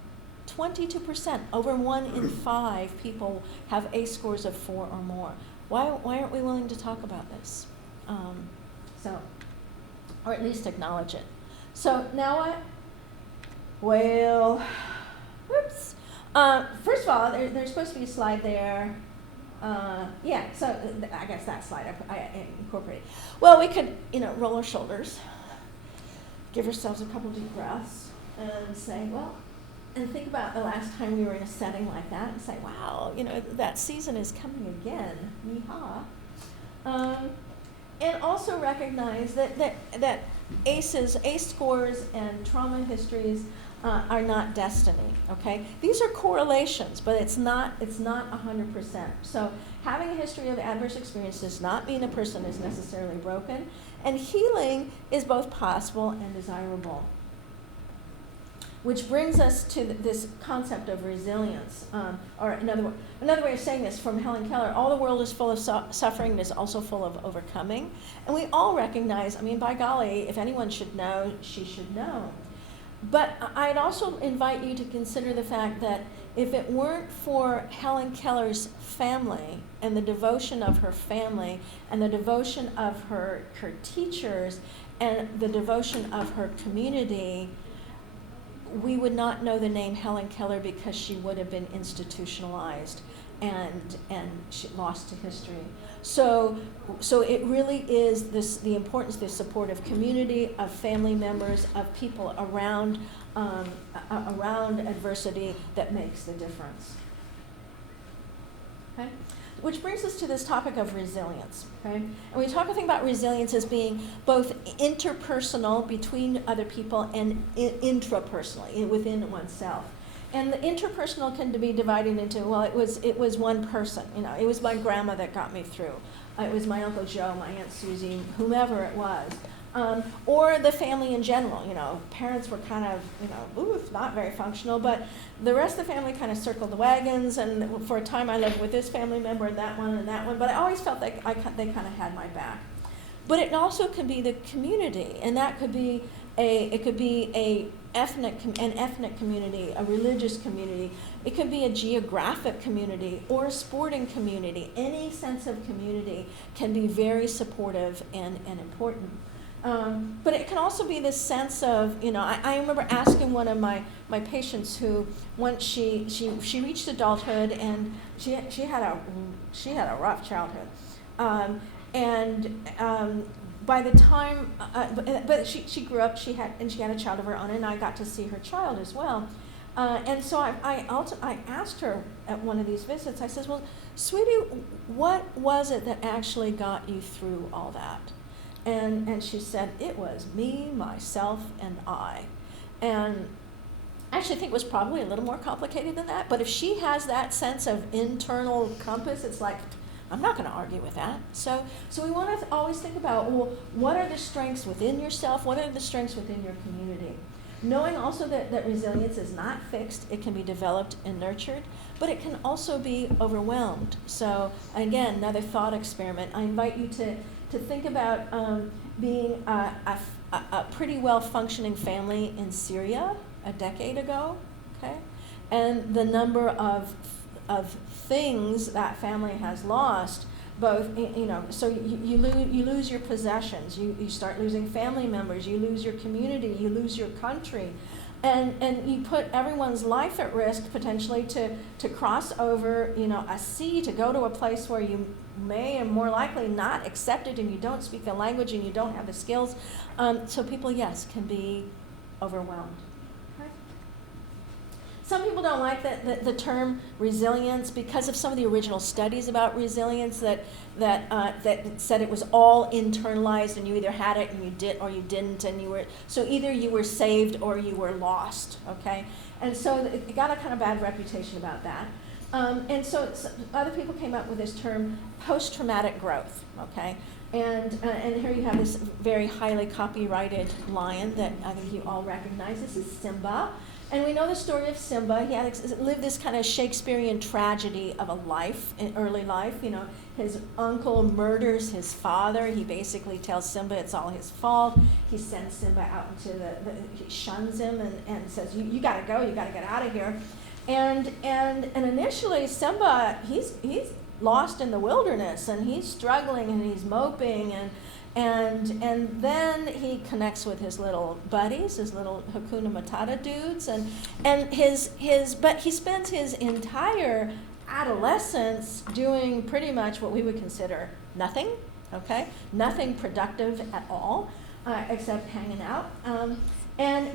22%, over 1 in 5 people have ACE scores of 4 or more. Why aren't we willing to talk about this? Or at least acknowledge it. So now what? Well, whoops. First of all, there's supposed to be a slide there. So I guess that slide I incorporated. Well, we could, roll our shoulders, give ourselves a couple deep breaths, and say, well, and think about the last time we were in a setting like that, and say, wow, that season is coming again. Yeehaw. And also recognize that ACE scores and trauma histories are not destiny, okay? These are correlations, but it's not 100%. So having a history of adverse experience does not mean a person is necessarily broken, and healing is both possible and desirable. Which brings us to this concept of resilience, or another way of saying this from Helen Keller: all the world is full of suffering, and is also full of overcoming. And we all recognize, by golly, if anyone should know, she should know. But I'd also invite you to consider the fact that if it weren't for Helen Keller's family and the devotion of her family and the devotion of her teachers and the devotion of her community, we would not know the name Helen Keller, because she would have been institutionalized and she lost to history. So it really is the importance, the support of community, of family members, of people around adversity that makes the difference. Okay? Which brings us to this topic of resilience. Okay? And we talk about resilience as being both interpersonal between other people and intrapersonal within oneself. And the interpersonal can be divided into, it was one person. It was my grandma that got me through. It was my Uncle Joe, my Aunt Susie, whomever it was. Or the family in general. Parents were kind of, not very functional, but the rest of the family kind of circled the wagons, and for a time I lived with this family member and that one, but I always felt like they kind of had my back. But it also could be the community, and that could be an ethnic community, a religious community. It could be a geographic community or a sporting community. Any sense of community can be very supportive and important. But it can also be this sense of, I remember asking one of my patients who, once she reached adulthood, and she had a rough childhood, by the time, but she grew up, she had a child of her own, and I got to see her child as well. And so I asked her at one of these visits, I said, well, sweetie, what was it that actually got you through all that? And she said, it was me, myself, and I. And I actually think it was probably a little more complicated than that, but if she has that sense of internal compass, it's like I'm not going to argue with that. So we want to always think about, well, what are the strengths within yourself? What are the strengths within your community? Knowing also that resilience is not fixed, it can be developed and nurtured, but it can also be overwhelmed. So again, another thought experiment. I invite you to think about being a pretty well functioning family in Syria a decade ago, okay? And the number of things that family has lost, both, so you lose your possessions, you start losing family members, you lose your community, you lose your country, and you put everyone's life at risk potentially to cross over, a sea, to go to a place where you may and more likely not accepted, and you don't speak the language and you don't have the skills. So people, yes, can be overwhelmed. Some people don't like the term resilience because of some of the original studies about resilience that said it was all internalized, and you either had it and you did or you didn't, and so either you were saved or you were lost, okay? And so it got a kind of bad reputation about that. And so other people came up with this term post-traumatic growth, okay? And here you have this very highly copyrighted lion that I think you all recognize. This is Simba. And we know the story of Simba. He had lived this kind of Shakespearean tragedy of a life, an early life. His uncle murders his father. He basically tells Simba it's all his fault. He sends Simba out into he shuns him and says, you gotta go, you gotta get out of here. And initially Simba, he's lost in the wilderness, and he's struggling and he's moping, and then he connects with his little buddies, his little Hakuna Matata dudes, but he spends his entire adolescence doing pretty much what we would consider nothing, okay? Nothing productive at all, except hanging out.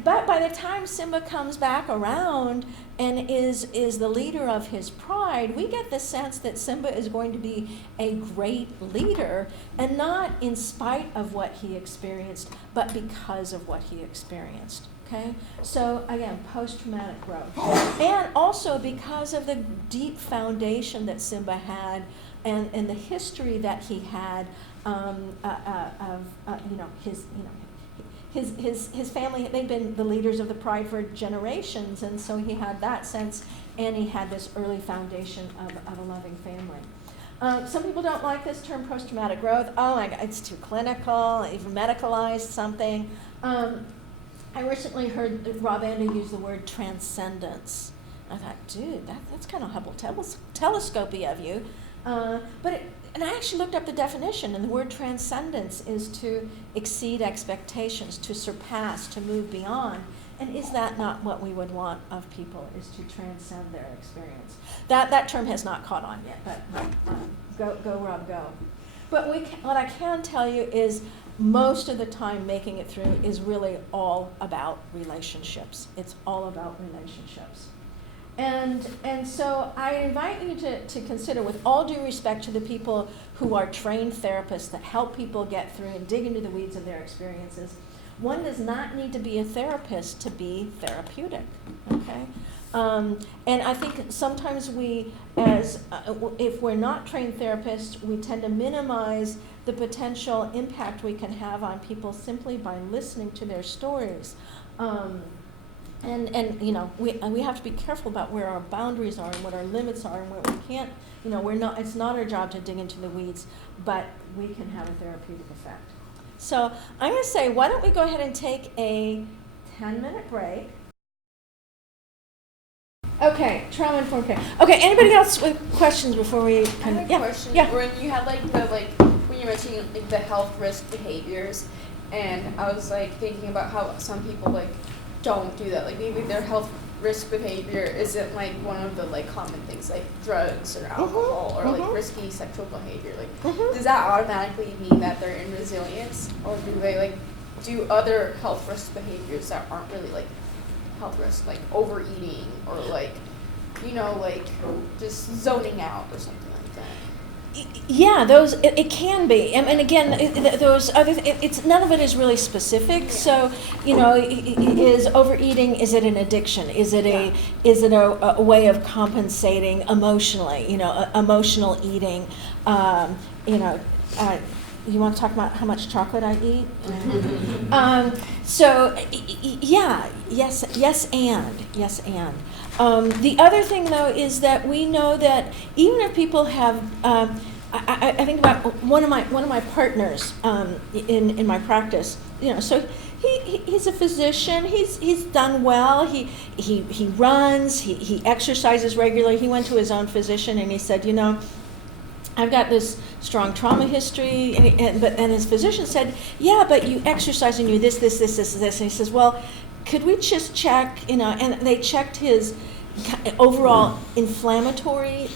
But by the time Simba comes back around and is the leader of his pride, we get the sense that Simba is going to be a great leader, and not in spite of what he experienced, but because of what he experienced. Okay? So again, post-traumatic growth. And also because of the deep foundation that Simba had and the history that he had his family, they'd been the leaders of the pride for generations, and so he had that sense, and he had this early foundation of a loving family. Some people don't like this term post-traumatic growth. Oh my God, it's too clinical, you've medicalized something. I recently heard Rob Anda use the word transcendence. I thought, dude, that's kind of Hubble telescopy of you. And I actually looked up the definition, and the word transcendence is to exceed expectations, to surpass, to move beyond. And is that not what we would want of people, is to transcend their experience? That term has not caught on yet, but go Rob, go. But what I can tell you is most of the time making it through is really all about relationships. It's all about relationships. And so I invite you to consider, with all due respect to the people who are trained therapists that help people get through and dig into the weeds of their experiences, one does not need to be a therapist to be therapeutic, okay? And I think sometimes if we're not trained therapists, we tend to minimize the potential impact we can have on people simply by listening to their stories. And we have to be careful about where our boundaries are and what our limits are and where we can't, it's not our job to dig into the weeds, but we can have a therapeutic effect. So I'm going to say, why don't we go ahead and take a 10-minute break. Okay, trauma-informed care. Okay, anybody else with questions before we I have a question. Yeah. When you had when you're mentioning the health risk behaviors, and I was thinking about how some people don't do that. Maybe their health risk behavior isn't one of the common things like drugs or alcohol or risky sexual behavior. Does that automatically mean that they're in resilience, or do they do other health risk behaviors that aren't really health risk, overeating or just zoning out or something like that? Yeah, those, it can be, and again, those other, it's, none of it is really specific, so, is overeating, is it an addiction? Is it a way of compensating emotionally, emotional eating? You want to talk about how much chocolate I eat? Yes, and. The other thing, though, is that we know that even if people have, I think about one of my partners in my practice. So he's a physician. He's done well. He runs. He exercises regularly. He went to his own physician and he said, I've got this strong trauma history, and his physician said, yeah, but you exercise and you this, and he says, well, could we just check, and they checked his overall inflammatory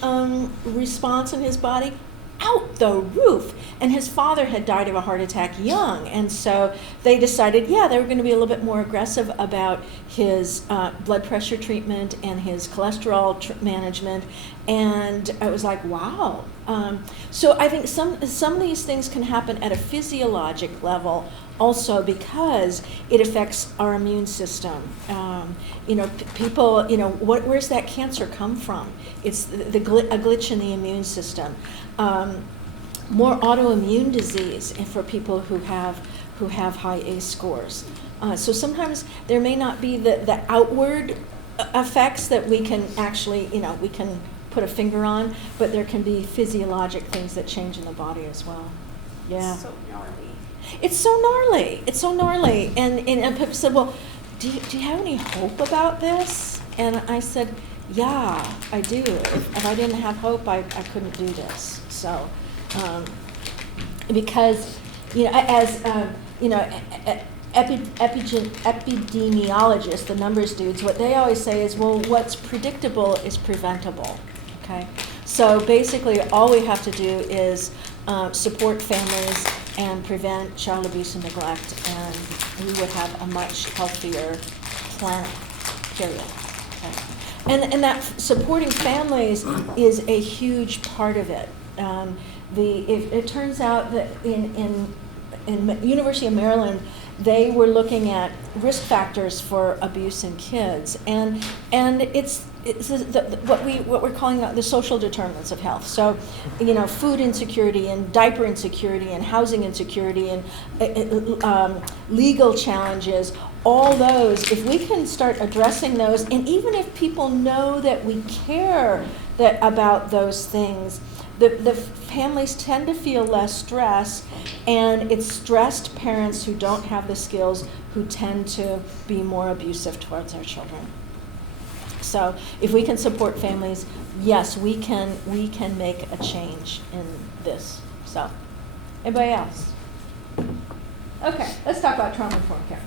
response in his body, out the roof. And his father had died of a heart attack young, and so they decided, they were going to be a little bit more aggressive about his blood pressure treatment and his cholesterol management, and it was like, wow. So I think some of these things can happen at a physiologic level also because it affects our immune system. People, where's that cancer come from? It's a glitch in the immune system. More autoimmune disease for people who have high ACE scores. So sometimes there may not be the outward effects that we can actually, we can put a finger on, but there can be physiologic things that change in the body as well. Yeah. So gnarly. It's so gnarly. And people said, well, do you have any hope about this? And I said, yeah, I do. If I didn't have hope, I couldn't do this. So, because, epidemiologists, the numbers dudes, what they always say is, well, what's predictable is preventable. Okay, so basically, all we have to do is support families and prevent child abuse and neglect, and we would have a much healthier planet. Period. Okay. And that supporting families is a huge part of it. It turns out that in University of Maryland, they were looking at risk factors for abuse in kids, and it's what we're calling the social determinants of health. So, food insecurity and diaper insecurity and housing insecurity and legal challenges. All those, if we can start addressing those, and even if people know that we care about those things, the families tend to feel less stress, and it's stressed parents who don't have the skills who tend to be more abusive towards their children. So if we can support families, yes, we can make a change in this. So, anybody else? Okay, let's talk about trauma-informed care.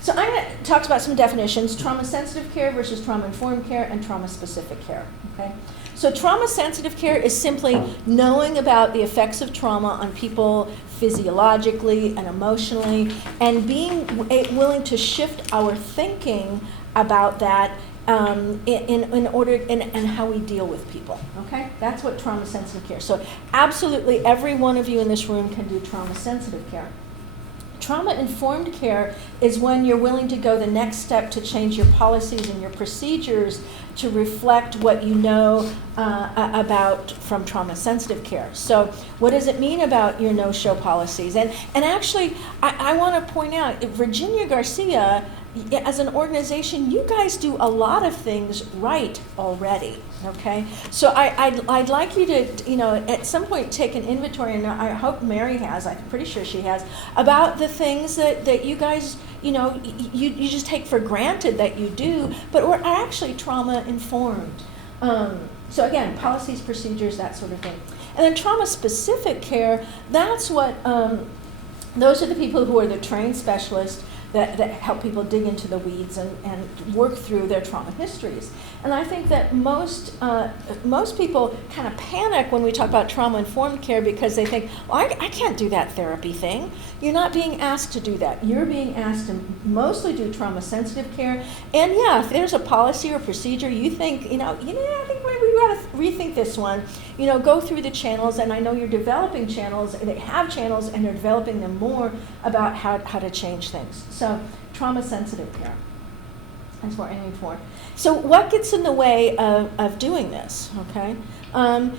So I'm going to talk about some definitions: trauma-sensitive care versus trauma-informed care, and trauma-specific care. Okay. So trauma-sensitive care is simply knowing about the effects of trauma on people physiologically and emotionally, and being willing to shift our thinking about that in order and how we deal with people. Okay, that's what trauma-sensitive care. So absolutely, every one of you in this room can do trauma-sensitive care. Trauma-informed care is when you're willing to go the next step to change your policies and your procedures to reflect what you know about from trauma-sensitive care. So what does it mean about your no-show policies? And actually, I want to point out, Virginia Garcia, as an organization, you guys do a lot of things right already, okay? So I'd like you to, at some point take an inventory, and I hope Mary has, I'm pretty sure she has, about the things that you guys, you just take for granted that you do, but we're actually trauma-informed. So again, policies, procedures, that sort of thing. And then trauma-specific care, that's what, those are the people who are the trained specialists. that help people dig into the weeds and work through their trauma histories. And I think that most people kind of panic when we talk about trauma-informed care because they think, well, I can't do that therapy thing. You're not being asked to do that. You're being asked to mostly do trauma-sensitive care. And yeah, if there's a policy or procedure you think, I think maybe we ought to rethink this one, go through the channels. And I know you're developing channels, they have channels, and they're developing them more about how to change things. So trauma-sensitive care. That's what we're aiming for. So what gets in the way of doing this, okay? Well,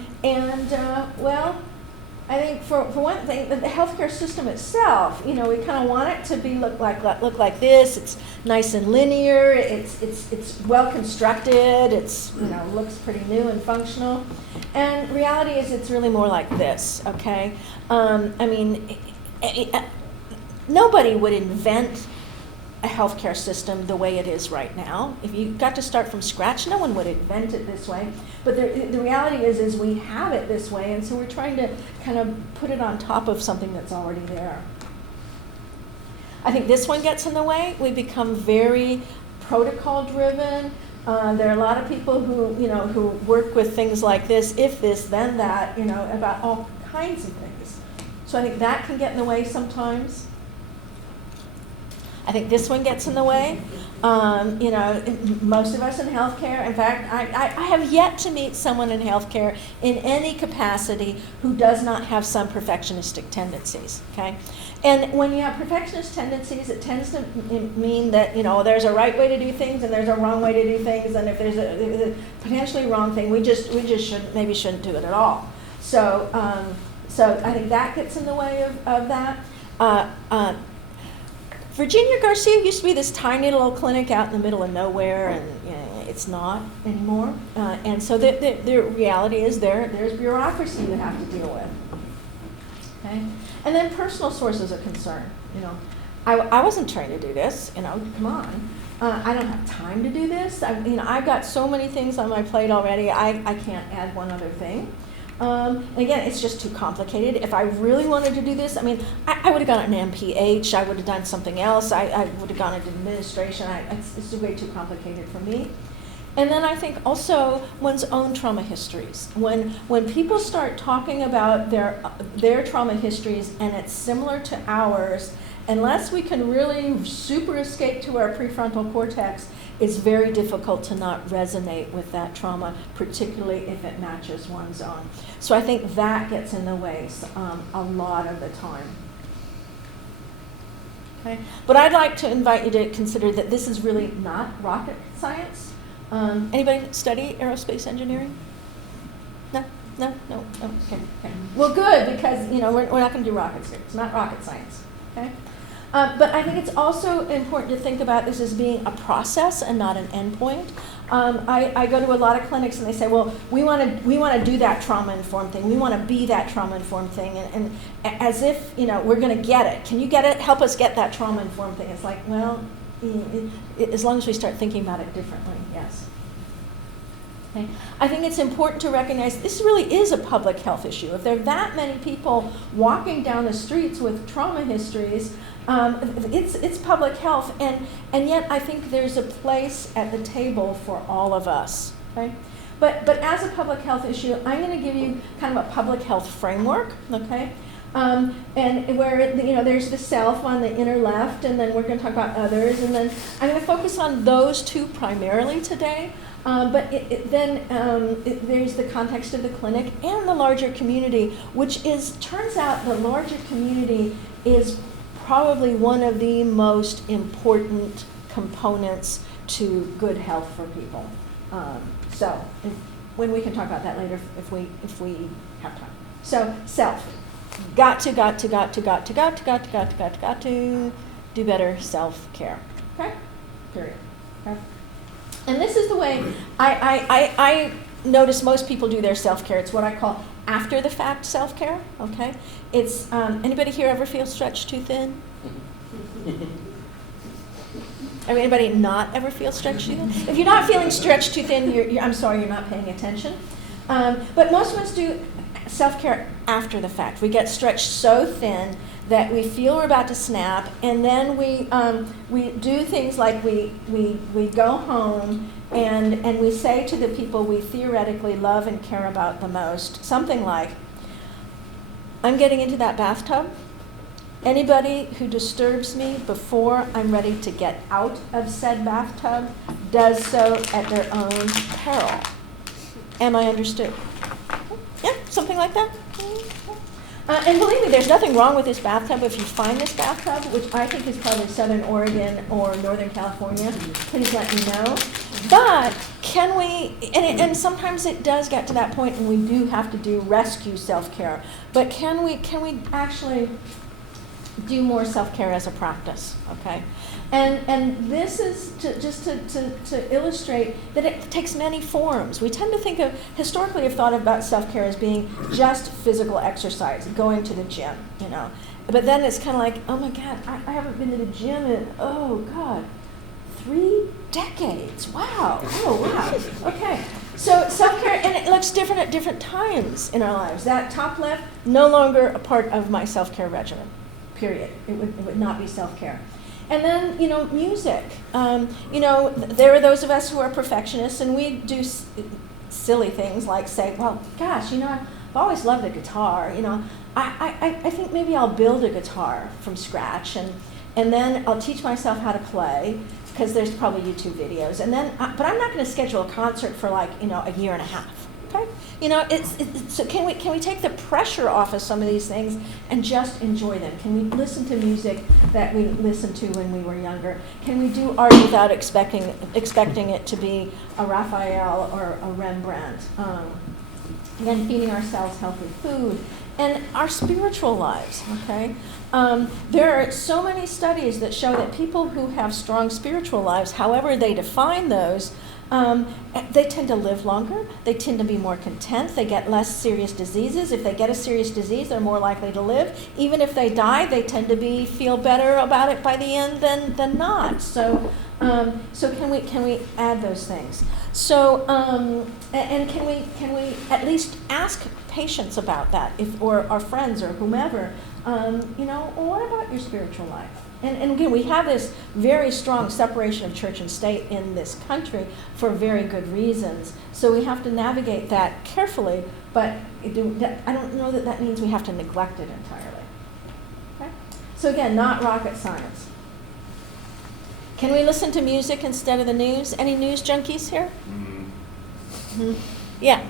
I think for one thing, the healthcare system itself, we kind of want it to look like this. It's nice and linear. It's well constructed. It's looks pretty new and functional. And reality is, it's really more like this, okay? Nobody would invent a healthcare system the way it is right now. If you got to start from scratch, no one would invent it this way. But the reality is we have it this way, and so we're trying to kind of put it on top of something that's already there. I think this one gets in the way. We become very protocol-driven. There are a lot of people who work with things like this, if this, then that, about all kinds of things. So I think that can get in the way sometimes. I think this one gets in the way. Most of us in healthcare, in fact, I have yet to meet someone in healthcare in any capacity who does not have some perfectionistic tendencies, okay? And when you have perfectionist tendencies, it tends to mean that, there's a right way to do things and there's a wrong way to do things, and if there's a potentially wrong thing, we just shouldn't do it at all. So I think that gets in the way of that. Virginia Garcia used to be this tiny little clinic out in the middle of nowhere, and it's not anymore. And so the reality is there's bureaucracy you have to deal with. Okay, and then personal sources of concern. I wasn't trained to do this. Come on. I don't have time to do this. I've got so many things on my plate already. I can't add one other thing. And again, it's just too complicated. If I really wanted to do this, I would have gone an MPH, I would have done something else, I would have gone into administration. It's way too complicated for me. And then I think also one's own trauma histories. When people start talking about their trauma histories and it's similar to ours, unless we can really super escape to our prefrontal cortex, it's very difficult to not resonate with that trauma, particularly if it matches one's own. So I think that gets in the way a lot of the time. Okay? But I'd like to invite you to consider that this is really not rocket science. Anybody study aerospace engineering? No? Okay. Well, good, because we're not going to do rockets here. It's not rocket science. Okay. But I think it's also important to think about this as being a process and not an endpoint. I go to a lot of clinics and they say, well, we want to do that trauma-informed thing. We want to be that trauma-informed thing, and as if we're going to get it. Can you get it? Help us get that trauma-informed thing. It's like, well, as long as we start thinking about it differently, yes. Okay. I think it's important to recognize this really is a public health issue. If there are that many people walking down the streets with trauma histories, it's public health, and yet I think there's a place at the table for all of us. Okay? But as a public health issue, I'm going to give you kind of a public health framework, okay? And where there's the self on the inner left, and then we're going to talk about others, and then I'm going to focus on those two primarily today. But there's the context of the clinic and the larger community, which turns out the larger community is probably one of the most important components to good health for people. When we can talk about that later if we have time. So self, got to do better self-care. Okay? Period. Okay? And this is the way I notice most people do their self-care. It's what I call after-the-fact self-care, okay? It's, anybody here ever feel stretched too thin? Anybody not ever feel stretched too thin? If you're not feeling stretched too thin, I'm sorry, you're not paying attention. But most of us do self-care after the fact. We get stretched so thin that we feel we're about to snap, and then we do things like we go home and we say to the people we theoretically love and care about the most, something like, I'm getting into that bathtub. Anybody who disturbs me before I'm ready to get out of said bathtub does so at their own peril. Am I understood? Yeah, something like that. And believe me, there's nothing wrong with this bathtub. If you find this bathtub, which I think is probably Southern Oregon or Northern California, please let me know. But can we, and sometimes it does get to that point and we do have to do rescue self-care, but can we actually do more self-care as a practice, okay? And this is to illustrate that it takes many forms. We tend to think of, historically have thought about self-care as being just physical exercise, going to the gym, you know. But then it's kind of like, oh my God, I haven't been to the gym in, oh God, 3 decades. Wow, oh wow, okay. So self-care, and it looks different at different times in our lives. That top left, no longer a part of my self-care regimen, period. It would not be self-care. And then, you know, music. You know, there are those of us who are perfectionists, and we do silly things like say, well, gosh, you know, I've always loved a guitar. You know, I think maybe I'll build a guitar from scratch, and then I'll teach myself how to play, because there's probably YouTube videos. And then, but I'm not going to schedule a concert for like, you know, a year and a half. Okay, you know, so can we take the pressure off of some of these things and just enjoy them? Can we listen to music that we listened to when we were younger? Can we do art without expecting it to be a Raphael or a Rembrandt? Again, feeding ourselves healthy food and our spiritual lives. Okay, there are so many studies that show that people who have strong spiritual lives, however they define those, they tend to live longer, they tend to be more content, they get less serious diseases. If they get a serious disease, they're more likely to live. Even if they die, they tend to feel better about it by the end than not. So can we add those things? So and can we at least ask patients about that, or our friends or whomever, you know, well, what about your spiritual life? And again, we have this very strong separation of church and state in this country for very good reasons. So we have to navigate that carefully, but I don't know that means we have to neglect it entirely. Okay? So again, not rocket science. Can we listen to music instead of the news? Any news junkies here? Mm-hmm. Yeah.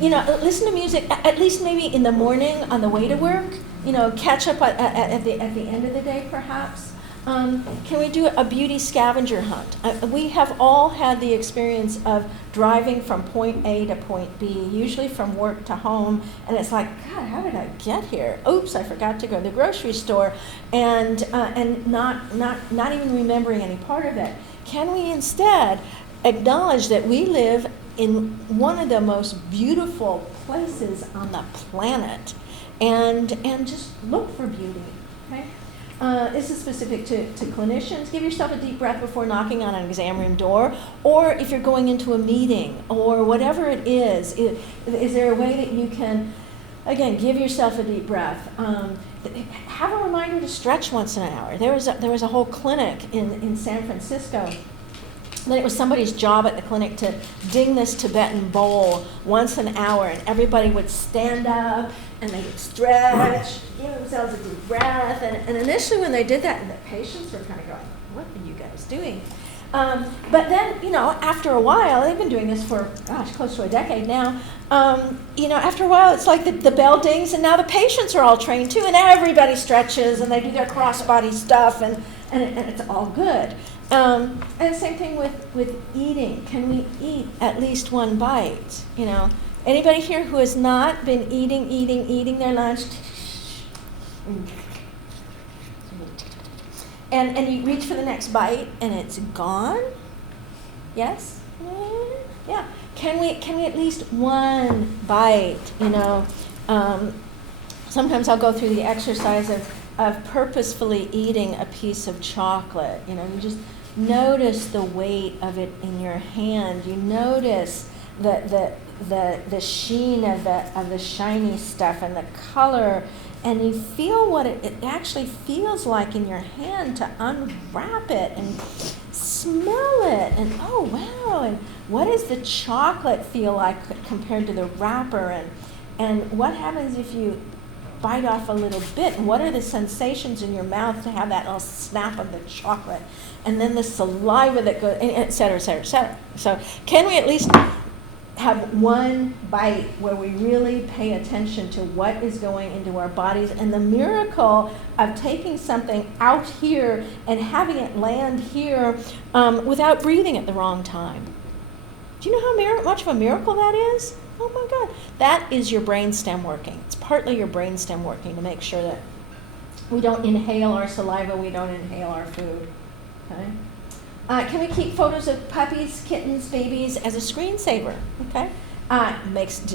You know, listen to music, at least maybe in the morning on the way to work. You know, catch up at the end of the day, perhaps. Can we do a beauty scavenger hunt? We have all had the experience of driving from point A to point B, usually from work to home, and it's like, God, how did I get here? Oops, I forgot to go to the grocery store, and not even remembering any part of it. Can we instead acknowledge that we live in one of the most beautiful places on the planet, and just look for beauty, okay? This is specific to clinicians. Give yourself a deep breath before knocking on an exam room door, or if you're going into a meeting, or whatever it is there a way that you can, again, give yourself a deep breath? Have a reminder to stretch once in an hour. There was a whole clinic in San Francisco. Then it was somebody's job at the clinic to ding this Tibetan bowl once an hour, and everybody would stand up and they would stretch, give themselves a deep breath. And initially when they did that, and the patients were kind of going, what are you guys doing? But then, you know, after a while, they've been doing this for, gosh, close to a decade now. You know, after a while, it's like the bell dings, and now the patients are all trained too, and everybody stretches, and they do their cross-body stuff, and it's all good. And same thing with eating. Can we eat at least one bite? You know, anybody here who has not been eating their lunch? And you reach for the next bite and it's gone? Yes? Yeah. Can we at least one bite? You know, sometimes I'll go through the exercise of purposefully eating a piece of chocolate. You know, you just notice the weight of it in your hand. You notice the sheen of the shiny stuff and the color, and you feel what it actually feels like in your hand to unwrap it and smell it, and oh wow, and what does the chocolate feel like compared to the wrapper, and what happens if you bite off a little bit, and what are the sensations in your mouth to have that little snap of the chocolate, and then the saliva that goes, et cetera, et cetera, et cetera. So can we at least have one bite where we really pay attention to what is going into our bodies and the miracle of taking something out here and having it land here without breathing at the wrong time? Do you know how much of a miracle that is? Oh my God. That is your brainstem working. It's partly your brainstem working to make sure that we don't inhale our saliva, we don't inhale our food. Okay? Can we keep photos of puppies, kittens, babies as a screensaver? Okay,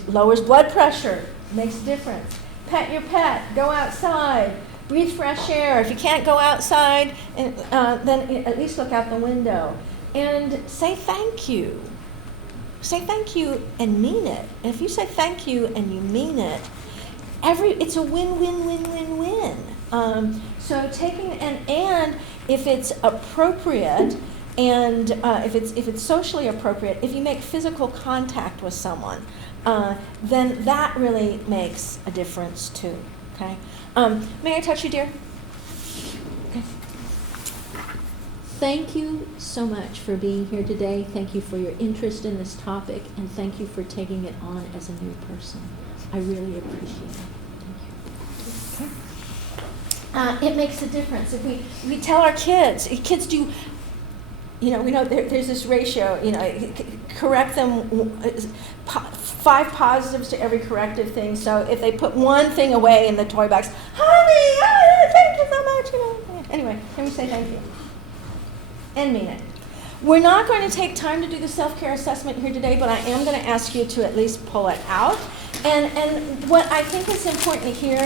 lowers blood pressure, makes a difference. Pet your pet, go outside, breathe fresh air. If you can't go outside, then at least look out the window and say thank you. Say thank you and mean it. And if you say thank you and you mean it, it's a win-win-win-win-win. So taking and if it's appropriate. And if it's socially appropriate, if you make physical contact with someone, then that really makes a difference too. Okay. May I touch you, dear? Okay. Thank you so much for being here today. Thank you for your interest in this topic, and thank you for taking it on as a new person. I really appreciate it. Thank you. Okay. It makes a difference if we tell our kids do. We know there's this ratio, correct them 5 positives to every corrective thing. So if they put one thing away in the toy box, honey, thank you so much. Anyway, can we say thank you? And mean it. We're not going to take time to do the self-care assessment here today, but I am going to ask you to at least pull it out. And what I think is important here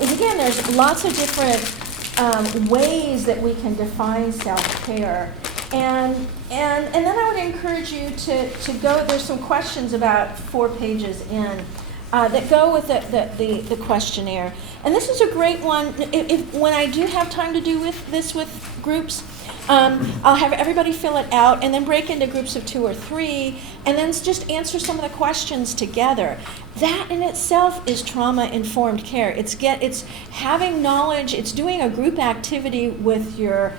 is, again, there's lots of different ways that we can define self-care. And then I would encourage you to go, there's some questions about 4 pages in that go with the questionnaire. And this is a great one. When I do have time to do this with groups, I'll have everybody fill it out and then break into groups of 2 or 3 and then just answer some of the questions together. That in itself is trauma-informed care. It's having knowledge, it's doing a group activity with your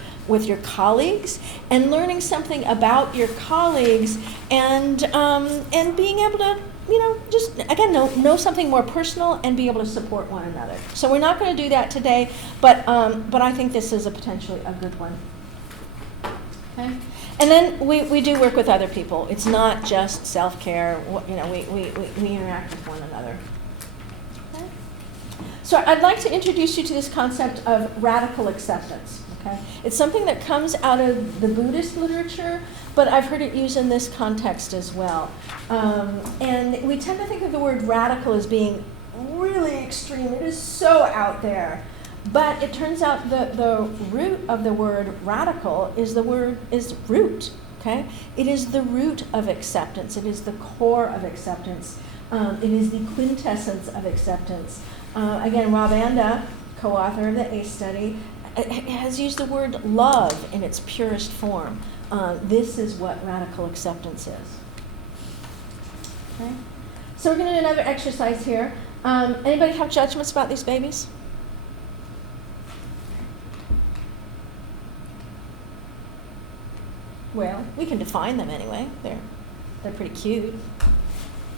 colleagues and learning something about your colleagues and being able to, just again know something more personal and be able to support one another. So we're not going to do that today, but I think this is potentially a good one. Okay. And then we do work with other people. It's not just self-care. We interact with one another. Okay. So I'd like to introduce you to this concept of radical acceptance. Okay. It's something that comes out of the Buddhist literature, but I've heard it used in this context as well. And we tend to think of the word radical as being really extreme. It is so out there. But it turns out the root of the word radical is root. Okay? It is the root of acceptance. It is the core of acceptance. It is the quintessence of acceptance. Again, Rob Anda, co-author of the ACE study, has used the word love in its purest form. This is what radical acceptance is. Okay? So we're going to do another exercise here. Anybody have judgments about these babies? Well, we can define them anyway. They're pretty cute.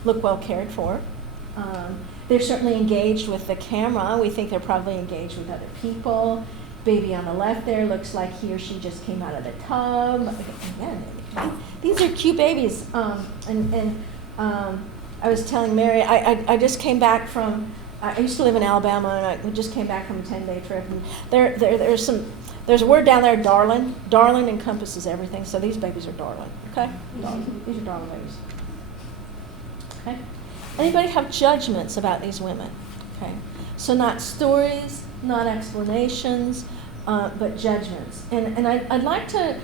Look well cared for. They're certainly engaged with the camera. We think they're probably engaged with other people. Baby on the left there looks like he or she just came out of the tub. Again, these are cute babies. I was telling Mary, I just came back from, I used to live in Alabama, and I just came back from a 10-day trip. And there's a word down there, darling. Darling encompasses everything, so these babies are darling, okay? Darling. These are darling babies. Okay? Anybody have judgments about these women? Okay? So not stories, not explanations, but judgments. And I'd like to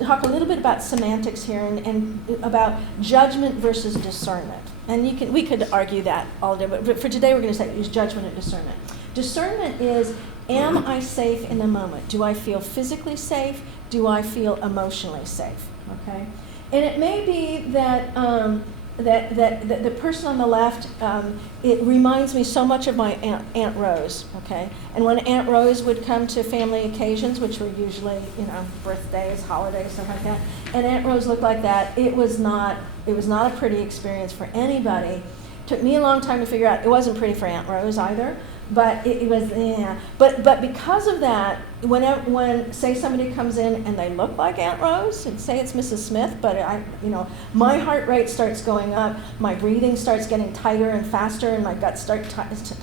talk a little bit about semantics here and about judgment versus discernment. And we could argue that all day, but for today we're going to use judgment and discernment. Discernment is, am I safe in the moment? Do I feel physically safe? Do I feel emotionally safe? Okay? And it may be that that the person on the left, it reminds me so much of my Aunt Rose, okay? And when Aunt Rose would come to family occasions, which were usually, birthdays, holidays, stuff like that, and Aunt Rose looked like that, it was not a pretty experience for anybody. Took me a long time to figure out it wasn't pretty for Aunt Rose either, but it was, yeah. But because of that, when say somebody comes in and they look like Aunt Rose, and say it's Mrs. Smith, but my heart rate starts going up, my breathing starts getting tighter and faster, and my gut starts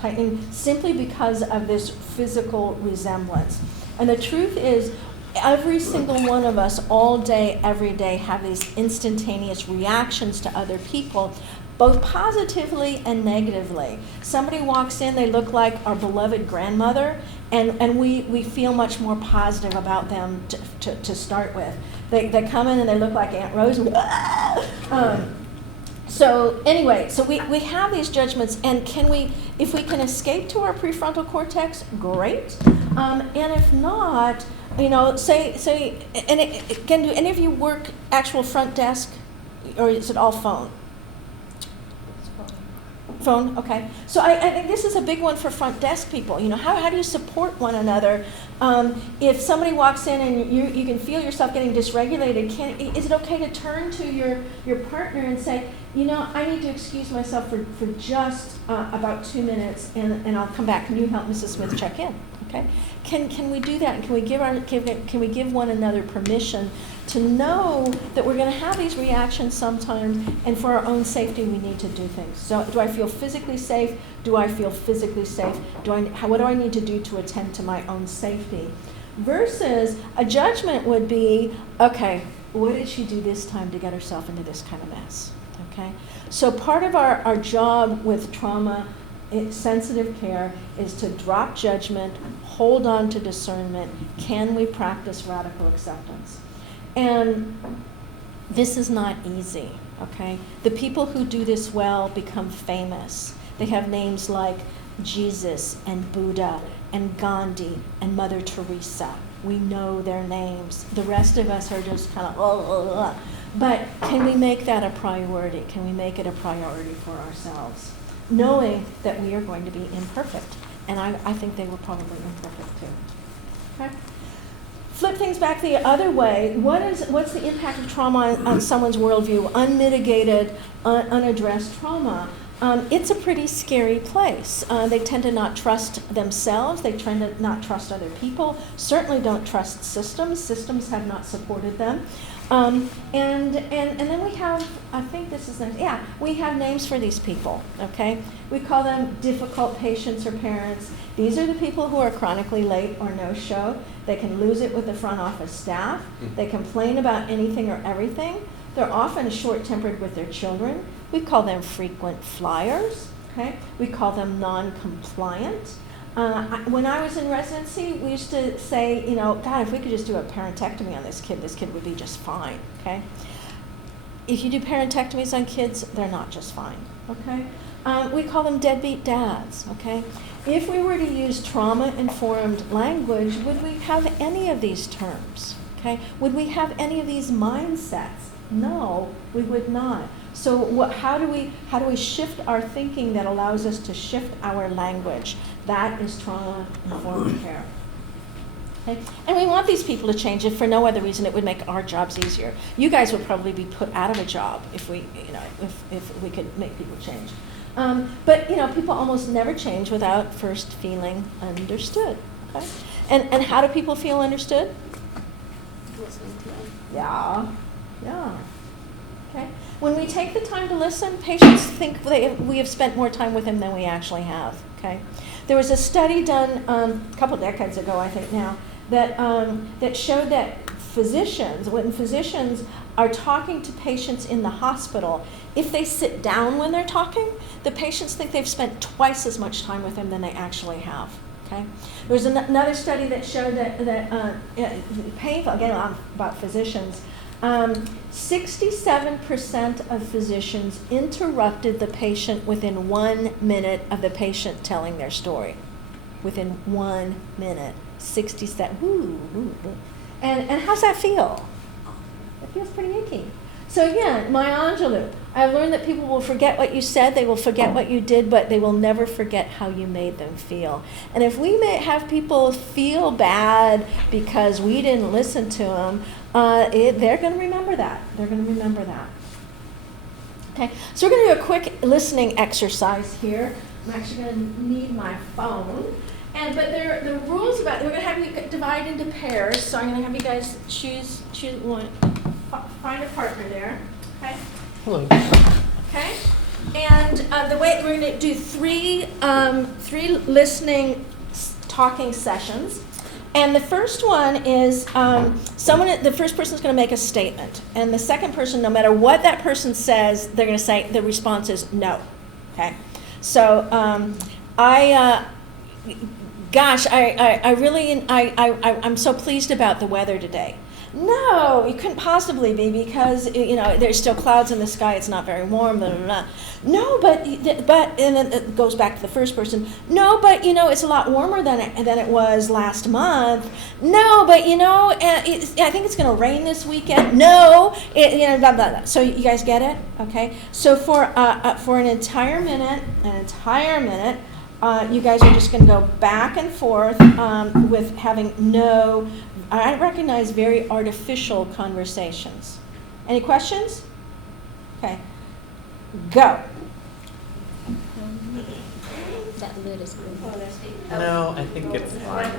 tightening simply because of this physical resemblance. And the truth is, every single one of us, all day, every day, have these instantaneous reactions to other people, both positively and negatively. Somebody walks in, they look like our beloved grandmother, and we feel much more positive about them to start with. They come in and they look like Aunt Rose. So anyway, so we have these judgments, and if we can escape to our prefrontal cortex, great. And if not, say, and again, do any of you work actual front desk, or is it all phone? Phone, okay. So I think this is a big one for front desk people. How do you support one another? If somebody walks in and you can feel yourself getting dysregulated, is it okay to turn to your partner and say, I need to excuse myself for just about 2 minutes, and I'll come back. Can you help Mrs. Smith check in? Okay. Can we do that? And can we give one another permission to know that we're going to have these reactions sometimes, and for our own safety, we need to do things. So, do I feel physically safe? Do I feel physically safe? What do I need to do to attend to my own safety? Versus a judgment would be, okay, what did she do this time to get herself into this kind of mess? Okay. So part of our job with trauma, sensitive care, is to drop judgment, hold on to discernment. Can we practice radical acceptance? And this is not easy, okay? The people who do this well become famous. They have names like Jesus and Buddha and Gandhi and Mother Teresa. We know their names. The rest of us are just kind of, But can we make that a priority? Can we make it a priority for ourselves? Knowing that we are going to be imperfect. And I think they were probably imperfect too. Okay? Flip things back the other way. What's the impact of trauma on someone's worldview? Unmitigated, unaddressed trauma. It's a pretty scary place. They tend to not trust themselves. They tend to not trust other people. Certainly don't trust systems. Systems have not supported them. And then we have, I think this is next, we have names for these people, okay? We call them difficult patients or parents. These are the people who are chronically late or no-show. They can lose it with the front office staff. They complain about anything or everything. They're often short-tempered with their children. We call them frequent flyers, okay? We call them non-compliant. When I was in residency, we used to say, God, if we could just do a parentectomy on this kid would be just fine, okay? If you do parentectomies on kids, they're not just fine, okay? We call them deadbeat dads, okay? If we were to use trauma-informed language, would we have any of these terms, okay? Would we have any of these mindsets? No, we would not. So how do we shift our thinking that allows us to shift our language? That is trauma-informed care. Okay? And we want these people to change. If for no other reason, it would make our jobs easier. You guys would probably be put out of a job if we could make people change. But people almost never change without first feeling understood. Okay? And how do people feel understood? Listening to them. Yeah. Okay. When we take the time to listen, patients think we have spent more time with them than we actually have. Okay. There was a study done a couple decades ago, I think now, that showed that when physicians are talking to patients in the hospital, if they sit down when they're talking, the patients think they've spent twice as much time with them than they actually have. Okay. There was another study that showed that painful, again about physicians, 67% of physicians interrupted the patient within 1 minute of the patient telling their story. within 1 minute, 60 seconds. And how's that feel? It feels pretty icky. So again, Maya Angelou, I've learned that people will forget what you said, they will forget what you did, but they will never forget how you made them feel. And if we may have people feel bad because we didn't listen to them, they're going to remember that. They're going to remember that. Okay, so we're going to do a quick listening exercise here. I'm actually going to need my phone. But the rules about it, we're going to have you divide into pairs. So I'm going to have you guys choose one, find a partner there. Okay. Hello. Okay. And the way we're going to do three listening, talking sessions. And the first one is the first person is going to make a statement, and the second person, no matter what that person says, they're going to say the response is no. Okay. So I'm so pleased about the weather today. No, you couldn't possibly be because there's still clouds in the sky. It's not very warm. Blah, blah, blah. No, but and then it goes back to the first person. No, but it's a lot warmer than it was last month. No, but I think it's going to rain this weekend. No, blah, blah, blah. So you guys get it, okay? So for an entire minute, you guys are just going to go back and forth with having no. I recognize very artificial conversations. Any questions? Okay. Go. That lid is good. No, I think it's fine.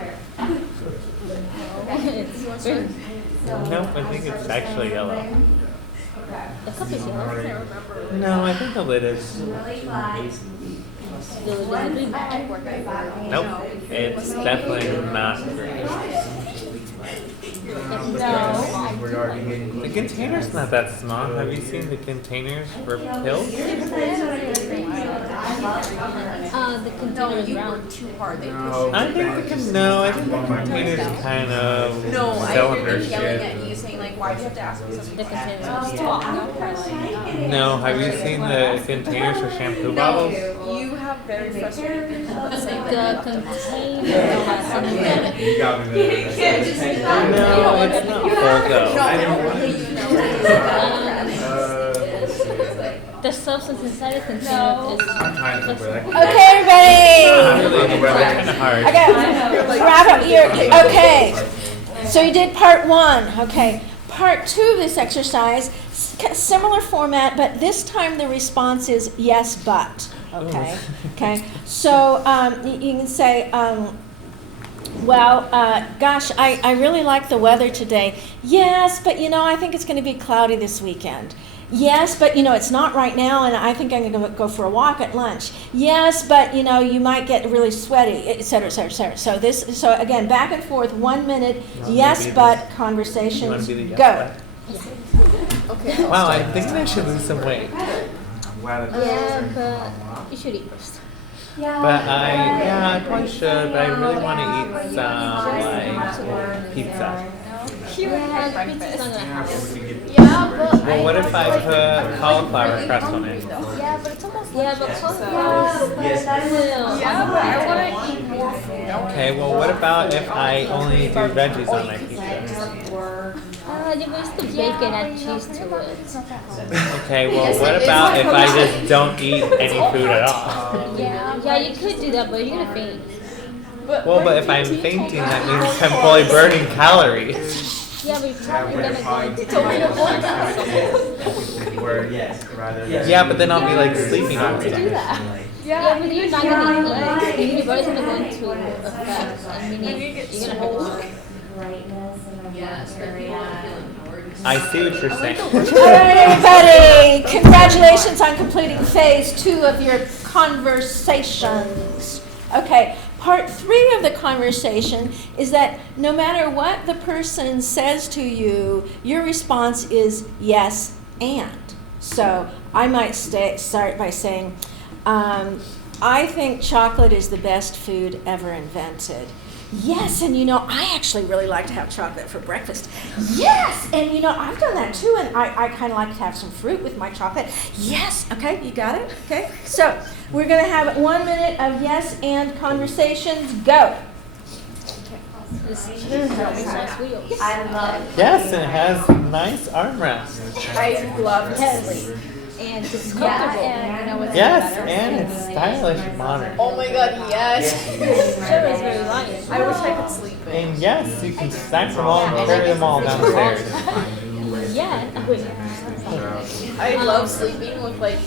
No, I think it's actually yellow. The cup is yellow. No, I think the lid is. The lid is green. Nope, it's definitely not green. The container's not that small. Have you seen the containers for pills? The container is round. I think the container's kind of cylinder shaped. saying like, why do you have to ask me something? The container is tall. No, have you seen the containers for shampoo bottles? You have very frustrated people that say The that. container has something. No, it's not full The substance inside the container is. Okay, everybody. Kind of hard. Okay, wrap up your. Okay, so you did part 1. Okay, part 2 of this exercise, similar format, but this time the response is yes, but. Okay. Okay. So you can say, gosh, I really like the weather today. Yes, but I think it's going to be cloudy this weekend. Yes, but it's not right now, and I think I'm going to go for a walk at lunch. Yes, but you might get really sweaty, et cetera, et cetera, et cetera. So again, back and forth, 1 minute, yes, but conversations. Go. Okay. Wow, I think I should lose some weight. Yeah, but you should eat first. But I probably should, but I really want to eat some, like, pizza. Yeah, pizza's not gonna happen. Well, what if I put cauliflower crust on it? Yeah, but it's almost. Yeah, but cauliflower. Yeah, but I want to eat more food. Okay, well, what about if I only do veggies on my pizza? You must put bacon and cheese to it. Okay, well, what about if I just don't eat any food at all? Yeah, you could do that, but you're gonna faint. Well, but if I'm fainting, that means I'm probably burning calories. Yeah, but you're probably gonna go. Yeah, but then I'll be like sleeping all the Do time. that. Yeah, but you're not gonna eat. Your body's gonna go into effect. I mean, you're gonna hurt. Yes, but people don't feel empowered. I see what you're saying. All right, everybody. Congratulations on completing phase 2 of your conversations. Okay. Part 3 of the conversation is that no matter what the person says to you, your response is yes and. So I might start by saying, I think chocolate is the best food ever invented. Yes, and I actually really like to have chocolate for breakfast. Yes, and I've done that too, and I kind of like to have some fruit with my chocolate. Yes, okay, you got it? Okay, so we're going to have 1 minute of yes and conversations. Go. This is nice wheels. I love it. Yes, and it has nice armrests. I love to sleep. And it's comfortable. and it's Yes, better. and it's stylish and modern. Oh my god, yes. Chair is very light. I wish I could sleep in. And yes, you can stack them all and carry them all downstairs. Yeah. Wait. I love sleeping with like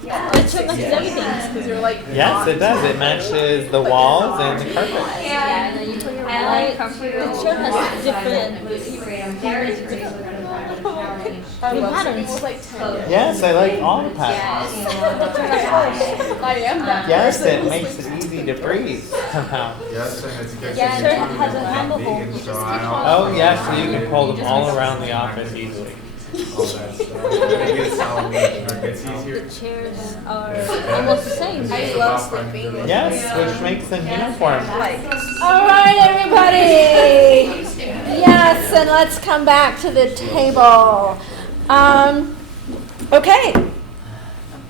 The chair matches everything. because you're like Yes, it does. It matches the walls and the carpet. Yeah, and then you put your light. The chair has different. I love patterns. sleeping with like 10. Yes, I like all the patterns. I am that Yes, person. it makes it easy to breathe somehow. Yes, and it's good. Yeah, sure, it has a handle hole. Vegan, You so just I keep don't- Oh, yes, so you can pull them all around the office easily. all that stuff. Good salad, it's easier. The chairs are almost the same. I love sleeping with Yes, which makes them uniform. like All right, everybody. Yes, and let's come back to the table. Okay.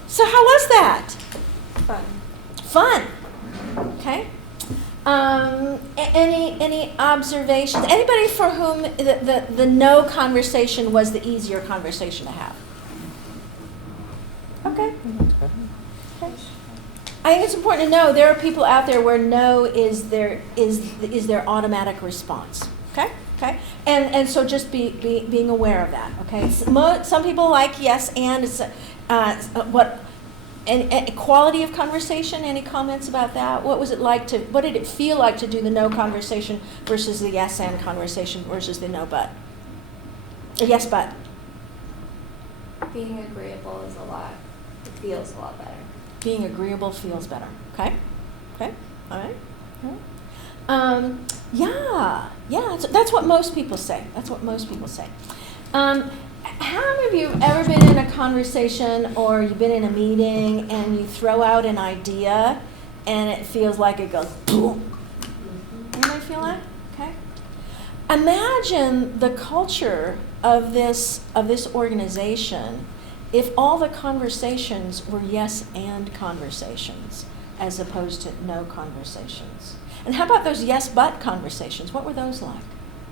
So how was that? fun. Fun. Okay. Any observations? Anybody for whom the no conversation was the easier conversation to have? Okay. Okay. I think it's important to know there are people out there where no is their automatic response. Okay. Okay. And so just being aware of that. Okay. Some people like yes and it's what. And quality of conversation, any comments about that? What was it like what did it feel like to do the no conversation versus the yes and conversation versus the no but? Yes but. Being agreeable is it feels a lot better. Being agreeable feels better. Okay? Okay? All right? All right. Yeah, that's what most people say. That's what most people say. How many of you have ever been in a conversation or you've been in a meeting and you throw out an idea and it feels like it goes boom? Anybody feel that? Okay. Imagine the culture of this organization if all the conversations were yes and conversations as opposed to no conversations. And how about those yes but conversations? What were those like?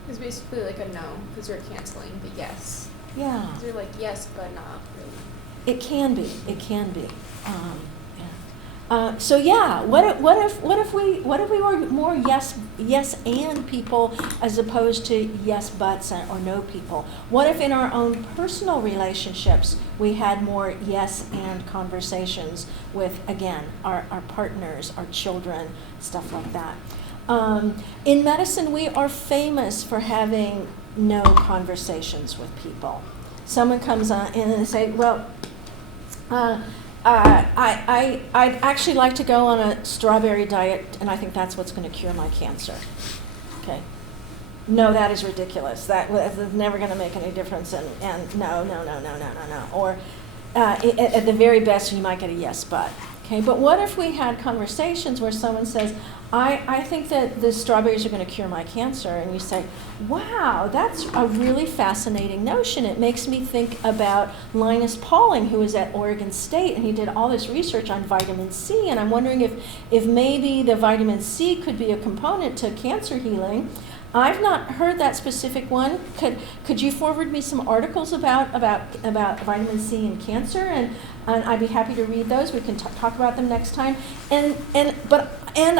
It's basically like a no because you're canceling the yes. Yeah. 'Cause you're like yes but not really. It can be. It can be. So yeah, what if we were more yes and people as opposed to yes buts or no people? What if in our own personal relationships we had more yes and conversations with, again, our partners, our children, stuff like that. In medicine, we are famous for having no conversations with people. Someone comes in and they say, well, I'd actually like to go on a strawberry diet, and I think that's what's going to cure my cancer. Okay. No, that is ridiculous. That is never going to make any difference, and no. Or at the very best, you might get a yes, but. Okay, but what if we had conversations where someone says, I think that the strawberries are going to cure my cancer, and you say, wow, that's a really fascinating notion. It makes me think about Linus Pauling, who was at Oregon State, and he did all this research on vitamin C, and I'm wondering if maybe the vitamin C could be a component to cancer healing. I've not heard that specific one. Could you forward me some articles about vitamin C and cancer, and I'd be happy to read those. We can talk about them next time. And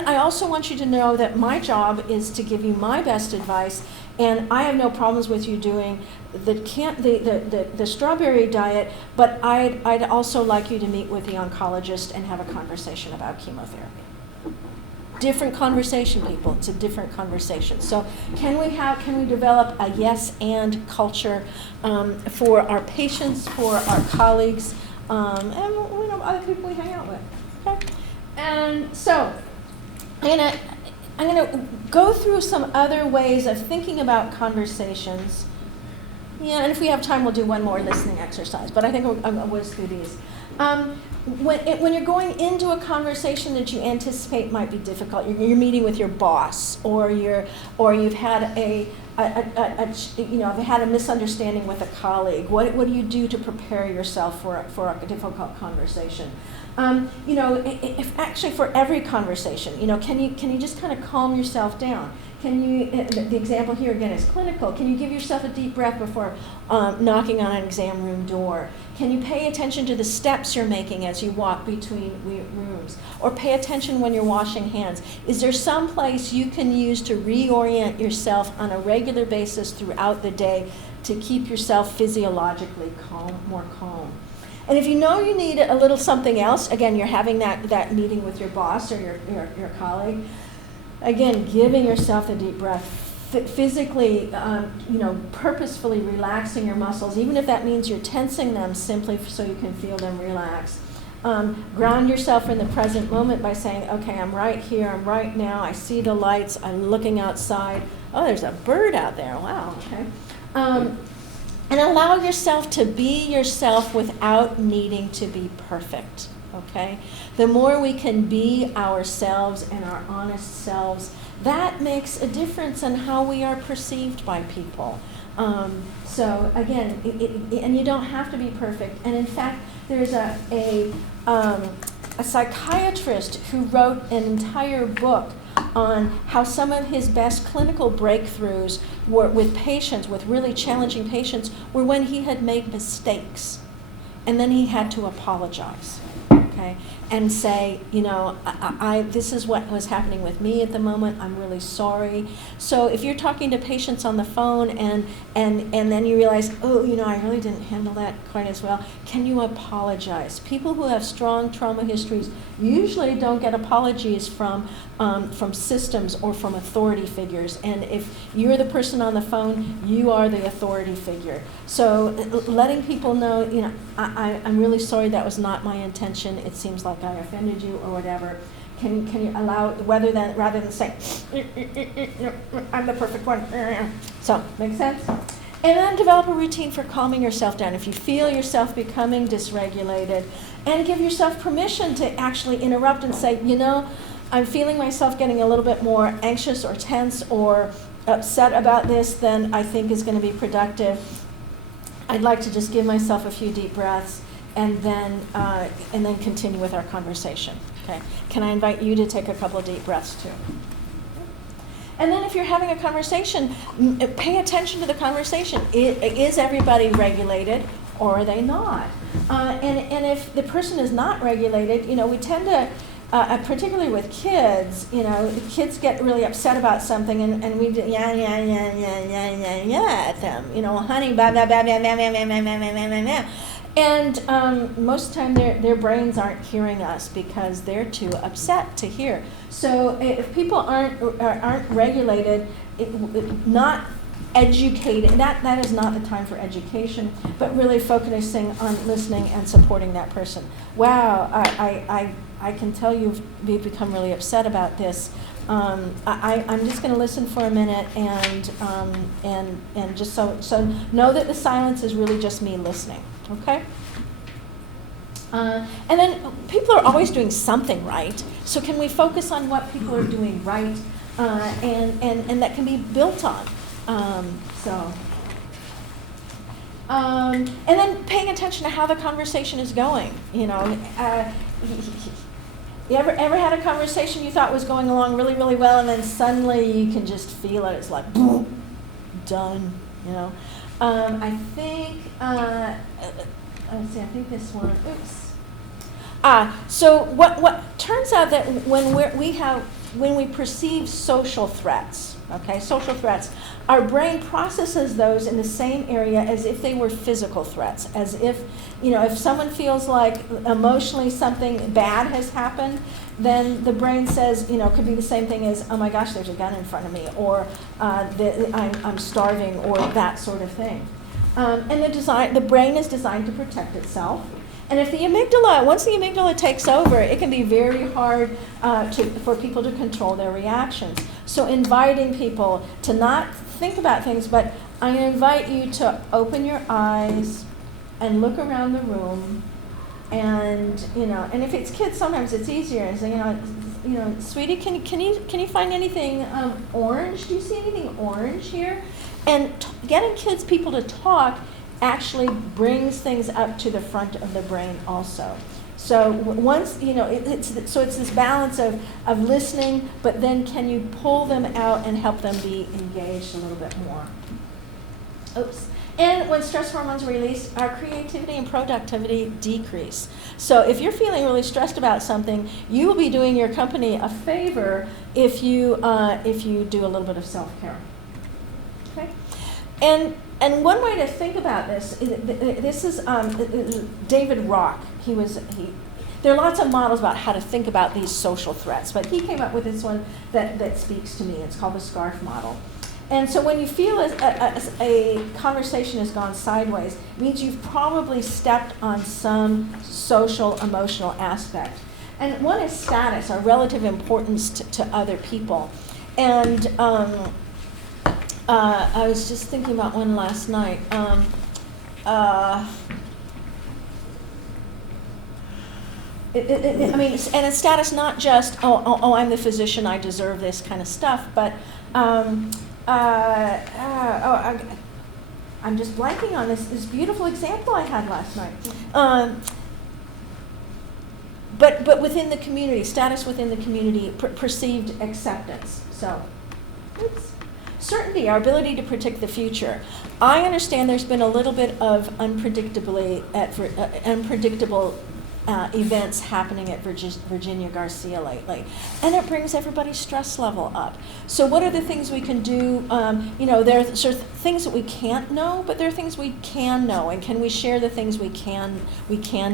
I also want you to know that my job is to give you my best advice, and I have no problems with you doing the strawberry diet, but I'd also like you to meet with the oncologist and have a conversation about chemotherapy. Different conversation, people. It's a different conversation. So can we develop a yes and culture for our patients, for our colleagues, and other people we hang out with? Okay. And so I'm gonna go through some other ways of thinking about conversations. Yeah, and if we have time, we'll do one more listening exercise. But I think I'll whiz through these. When you're going into a conversation that you anticipate might be difficult, you're meeting with your boss, or you've had you've had a misunderstanding with a colleague. What do you do to prepare yourself for a difficult conversation? If actually for every conversation, can you just kind of calm yourself down? Can you? The example here again is clinical. Can you give yourself a deep breath before knocking on an exam room door? Can you pay attention to the steps you're making as you walk between rooms? Or pay attention when you're washing hands? Is there some place you can use to reorient yourself on a regular basis throughout the day to keep yourself physiologically more calm? And if you know you need a little something else, again, you're having that meeting with your boss or your colleague, again, giving yourself a deep breath, physically, purposefully relaxing your muscles, even if that means you're tensing them simply so you can feel them relax. Ground yourself in the present moment by saying, okay, I'm right here, I'm right now, I see the lights, I'm looking outside. Oh, there's a bird out there, wow, okay. And allow yourself to be yourself without needing to be perfect, okay? The more we can be ourselves and our honest selves, that makes a difference in how we are perceived by people. So again, and you don't have to be perfect. And in fact, there's a psychiatrist who wrote an entire book on how some of his best clinical breakthroughs were with patients, with really challenging patients, were when he had made mistakes. And then he had to apologize, okay? And say, this is what was happening with me at the moment, I'm really sorry. So if you're talking to patients on the phone and then you realize, I really didn't handle that quite as well, can you apologize? People who have strong trauma histories usually don't get apologies from systems or from authority figures. And if you're the person on the phone, you are the authority figure. So letting people know, I'm really sorry, that was not my intention. It seems like I offended you or whatever. Can you allow, rather than saying, I'm the perfect one. So, make sense? And then develop a routine for calming yourself down. If you feel yourself becoming dysregulated, and give yourself permission to actually interrupt and say, I'm feeling myself getting a little bit more anxious or tense or upset about this than I think is going to be productive. I'd like to just give myself a few deep breaths and then continue with our conversation. Okay? Can I invite you to take a couple of deep breaths too? And then if you're having a conversation, pay attention to the conversation. Is everybody regulated or are they not? And if the person is not regulated, we tend to, particularly with kids, kids get really upset about something and we do yeah at them, honey, blah, blah, blah, blah, blah, blah, blah, blah, blah, blah, blah. And most of the time their brains aren't hearing us because they're too upset to hear. So if people aren't regulated, not educated, that is not the time for education, but really focusing on listening and supporting that person. Wow, I can tell you've become really upset about this. I'm just going to listen for a minute and just so know that the silence is really just me listening. Okay? And then people are always doing something right. So can we focus on what people are doing right and that can be built on? And then paying attention to how the conversation is going. You ever had a conversation you thought was going along really, really well, and then suddenly you can just feel it. It's like, boom, done. I think. Let's see. I think this one. Oops. So what turns out that when we perceive social threats, social threats, our brain processes those in the same area as if they were physical threats, as if, if someone feels like emotionally something bad has happened, then the brain says, could be the same thing as, oh my gosh, there's a gun in front of me, or I'm starving, or that sort of thing. And the brain is designed to protect itself. And if once the amygdala takes over, it can be very hard for people to control their reactions. So inviting people to not think about things, but I invite you to open your eyes and look around the room And and if it's kids, sometimes it's easier. And say, sweetie, can you find anything orange? Do you see anything orange here? And getting people to talk actually brings things up to the front of the brain also. So once it's this balance of listening, but then can you pull them out and help them be engaged a little bit more? Oops. And when stress hormones are released, our creativity and productivity decrease. So if you're feeling really stressed about something, you will be doing your company a favor if you do a little bit of self-care. Okay? And one way to think about this is David Rock. There are lots of models about how to think about these social threats, but he came up with this one that speaks to me. It's called the SCARF model. And so when you feel a conversation has gone sideways, it means you've probably stepped on some social, emotional aspect. And one is status, or relative importance to other people. And I was just thinking about one last night. And it's status not just, oh, I'm the physician, I deserve this kind of stuff, but I'm just blanking on this beautiful example I had last night. But within the community, status within the community, perceived acceptance. So, oops. Certainty, our ability to predict the future. I understand there's been a little bit of unpredictable events happening at Virginia Garcia lately, and it brings everybody's stress level up. So what are the things we can do? There are sort of things that we can't know, but there are things we can know, and can we share the things we can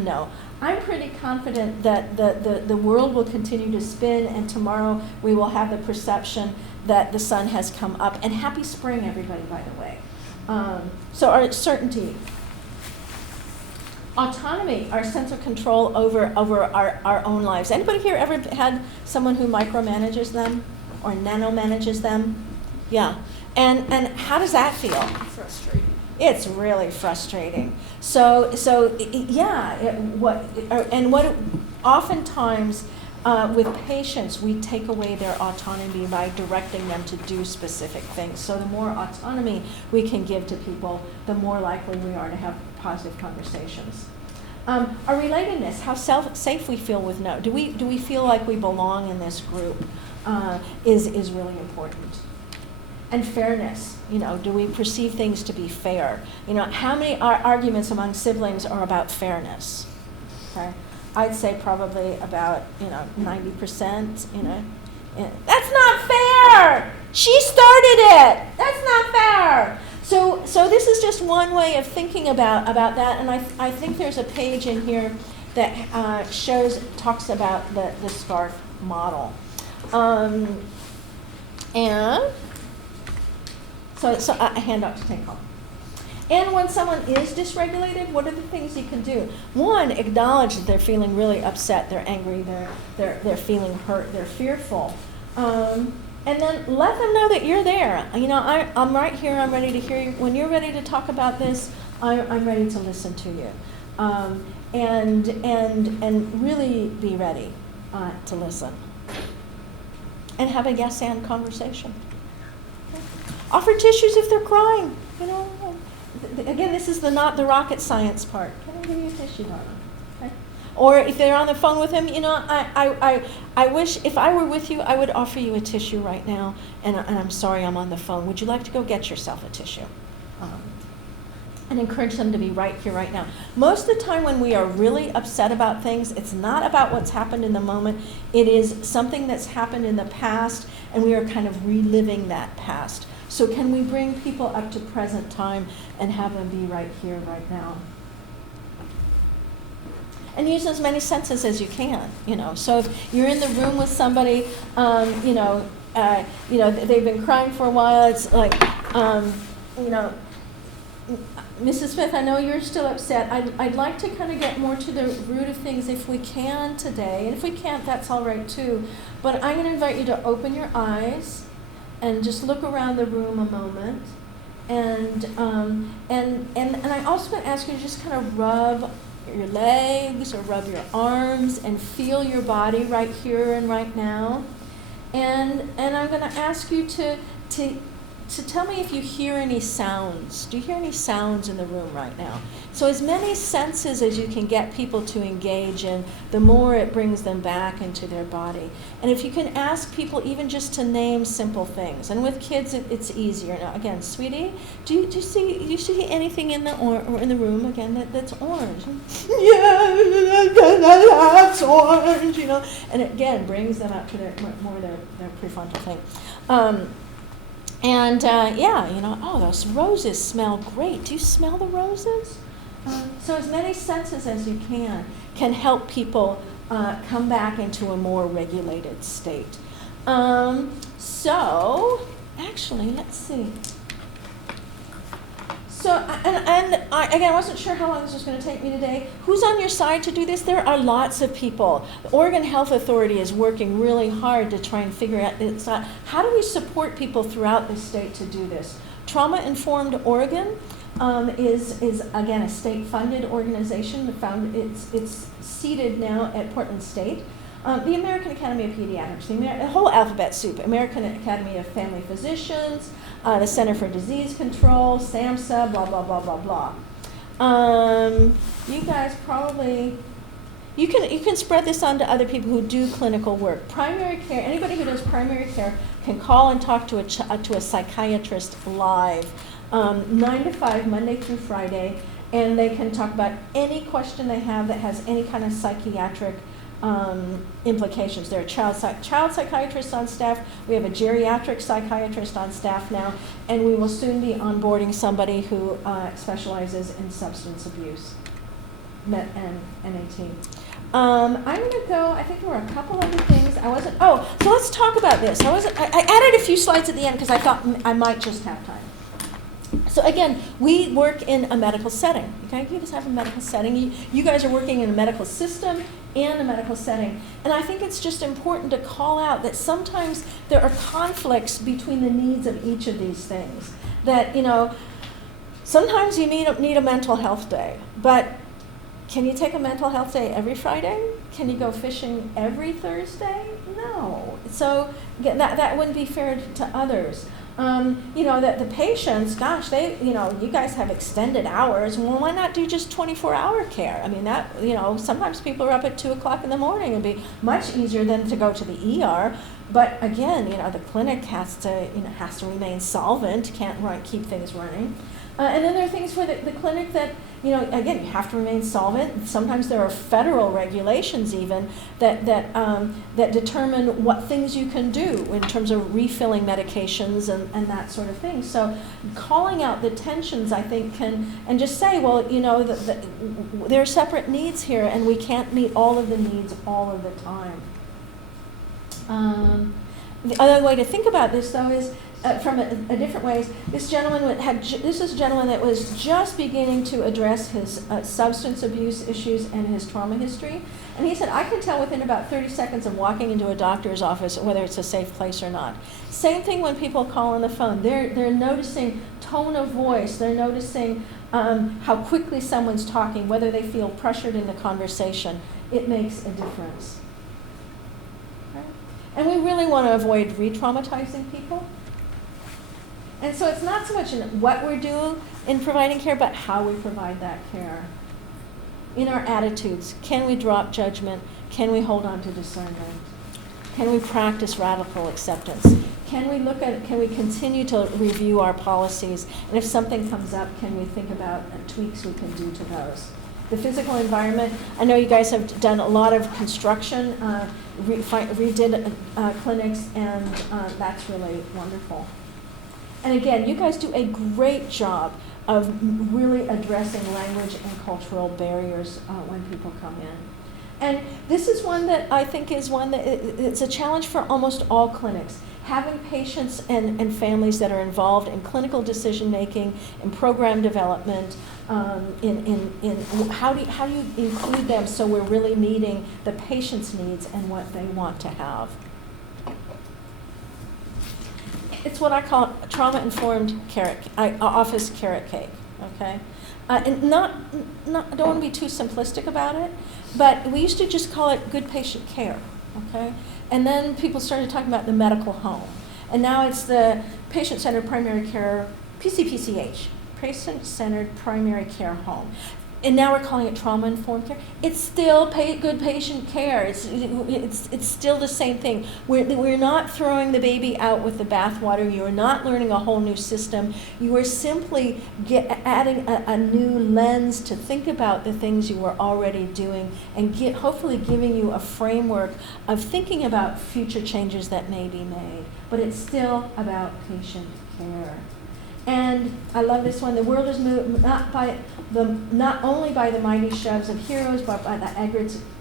know? I'm pretty confident that the world will continue to spin, and tomorrow we will have the perception that the sun has come up. And happy spring, everybody, by the way. So our certainty. Autonomy, our sense of control over our own lives. Anybody here ever had someone who micromanages them or nanomanages them? Yeah. And how does that feel? Frustrating. It's really frustrating. So oftentimes with patients, we take away their autonomy by directing them to do specific things. So the more autonomy we can give to people, the more likely we are to have positive conversations. Our relatedness, how safe we feel with no. Do we feel like we belong in this group is really important. And fairness, do we perceive things to be fair? How many arguments among siblings are about fairness? Okay. I'd say probably about 90%. That's not fair. She started it. That's not fair. So this is just one way of thinking about that, and I think there's a page in here that talks about the SCARF model, and so a handout to take home. And when someone is dysregulated, what are the things you can do? One, acknowledge that they're feeling really upset, they're angry, they're feeling hurt, they're fearful. And then let them know that you're there. I'm right here, I'm ready to hear you. When you're ready to talk about this, I'm ready to listen to you. And really be ready to listen. And have a yes and conversation. Offer tissues if they're crying, Again, this is not the rocket science part. Can I give you a tissue, darling? Okay. Or if they're on the phone with him, I wish if I were with you, I would offer you a tissue right now, and I'm sorry I'm on the phone. Would you like to go get yourself a tissue? And encourage them to be right here, right now. Most of the time when we are really upset about things, it's not about what's happened in the moment. It is something that's happened in the past, and we are kind of reliving that past. So can we bring people up to present time and have them be right here, right now? And use as many senses as you can, So if you're in the room with somebody, they've been crying for a while. It's like, Mrs. Smith, I know you're still upset. I'd like to kind of get more to the root of things if we can today. And if we can't, that's all right too. But I'm going to invite you to open your eyes and just look around the room a moment, and I also want to ask you to just kind of rub your legs or rub your arms and feel your body right here and right now. And I'm going to ask you to tell me if you hear any sounds. Do you hear any sounds in the room right now? So as many senses as you can get people to engage in, the more it brings them back into their body. And if you can ask people even just to name simple things. And with kids, it's easier. Now, again, sweetie, do you see anything in the or in the room again that's orange? Yeah, that's orange. You know, and it, again, brings them up to their prefrontal thing. Yeah, you know, oh, those roses smell great. Do you smell the roses? So as many senses as you can help people come back into a more regulated state. So, actually, let's see. So, I wasn't sure how long this was going to take me today. Who's on your side to do this? There are lots of people. The Oregon Health Authority is working really hard to try and figure out how do we support people throughout the state to do this. Trauma Informed Oregon is again a state-funded organization. It's seated now at Portland State. The American Academy of Pediatrics, the whole alphabet soup, American Academy of Family Physicians, the Center for Disease Control, SAMHSA, blah, blah, blah, blah, blah. You guys probably, you can spread this on to other people who do clinical work. Primary care, anybody who does primary care can call and talk to a psychiatrist live, 9 to 5, Monday through Friday, and they can talk about any question they have that has any kind of psychiatric implications. There are child psychiatrists on staff. We have a geriatric psychiatrist on staff now, and we will soon be onboarding somebody who specializes in substance abuse, NAT. I'm going to go, I think there were a couple other things. So let's talk about this. I added a few slides at the end because I thought I might just have time. So again, we work in a medical setting, okay? You guys have a medical setting. You guys are working in a medical system and a medical setting. And I think it's just important to call out that sometimes there are conflicts between the needs of each of these things. That, you know, sometimes you need a mental health day, but can you take a mental health day every Friday? Can you go fishing every Thursday? No. So that wouldn't be fair to others. You know, that the patients, gosh, you guys have extended hours. Well, why not do just 24-hour care? I mean, that, you know, sometimes people are up at 2 o'clock in the morning. It'd be much easier than to go to the ER. But again, you know, the clinic has to remain solvent, can't keep things running. And then there are things for the clinic that, you know, again, you have to remain solvent. Sometimes there are federal regulations even that determine what things you can do in terms of refilling medications and that sort of thing. So calling out the tensions, I think, and just say, well, you know, there are separate needs here, and we can't meet all of the needs all of the time. The other way to think about this, though, is from a different ways. This is a gentleman that was just beginning to address his substance abuse issues and his trauma history. And he said, I can tell within about 30 seconds of walking into a doctor's office whether it's a safe place or not. Same thing when people call on the phone. They're noticing tone of voice. They're noticing how quickly someone's talking, whether they feel pressured in the conversation. It makes a difference. Right? And we really want to avoid re-traumatizing people. And so it's not so much in what we're doing in providing care, but how we provide that care. In our attitudes, can we drop judgment? Can we hold on to discernment? Can we practice radical acceptance? Can we continue to review our policies? And if something comes up, can we think about tweaks we can do to those? The physical environment, I know you guys have done a lot of construction, redid clinics, and that's really wonderful. And again, you guys do a great job of really addressing language and cultural barriers when people come in. And this is one that I think is one that it's a challenge for almost all clinics. Having patients and families that are involved in clinical decision making, in program development, in how do you include them so we're really meeting the patient's needs and what they want to have. It's what I call trauma-informed office carrot cake, okay? And I don't want to be too simplistic about it, but we used to just call it good patient care, okay? And then people started talking about the medical home. And now it's the patient-centered primary care, PCPCH, patient-centered primary care home. And now we're calling it trauma-informed care. It's still good patient care. It's still the same thing. We're not throwing the baby out with the bathwater. You are not learning a whole new system. You are simply adding a new lens to think about the things you were already doing, and hopefully giving you a framework of thinking about future changes that may be made. But it's still about patient care. And I love this one. The world is moved not only by the mighty shoves of heroes, but by the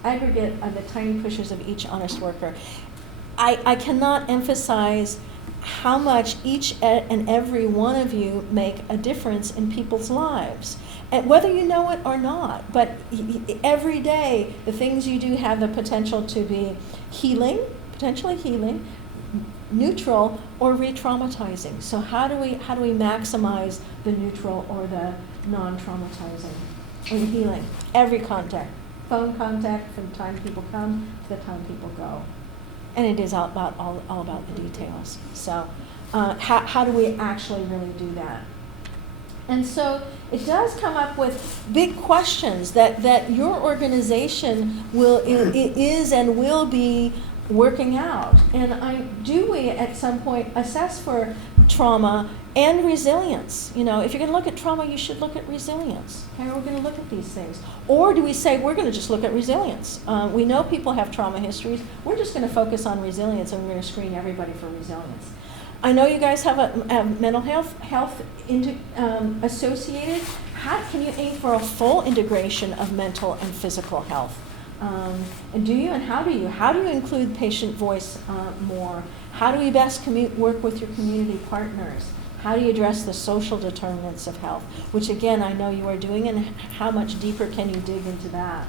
aggregate of the tiny pushes of each honest worker. I cannot emphasize how much each and every one of you make a difference in people's lives, and whether you know it or not. But every day, the things you do have the potential to be potentially healing, neutral, or re-traumatizing. So how do we maximize the neutral or the non-traumatizing and healing? Every contact, phone contact, from the time people come to the time people go, and it is all about the details. So how do we actually really do that? And so it does come up with big questions that your organization is and will be working out. And do we at some point assess for trauma and resilience? You know, if you're going to look at trauma, you should look at resilience. Okay, we're going to look at these things. Or do we say we're going to just look at resilience? We know people have trauma histories. We're just going to focus on resilience, and we're going to screen everybody for resilience. I know you guys have a mental health associated. How can you aim for a full integration of mental and physical health? And do you, and how do you? How do you include patient voice more? How do you best work with your community partners? How do you address the social determinants of health? Which again, I know you are doing, and how much deeper can you dig into that?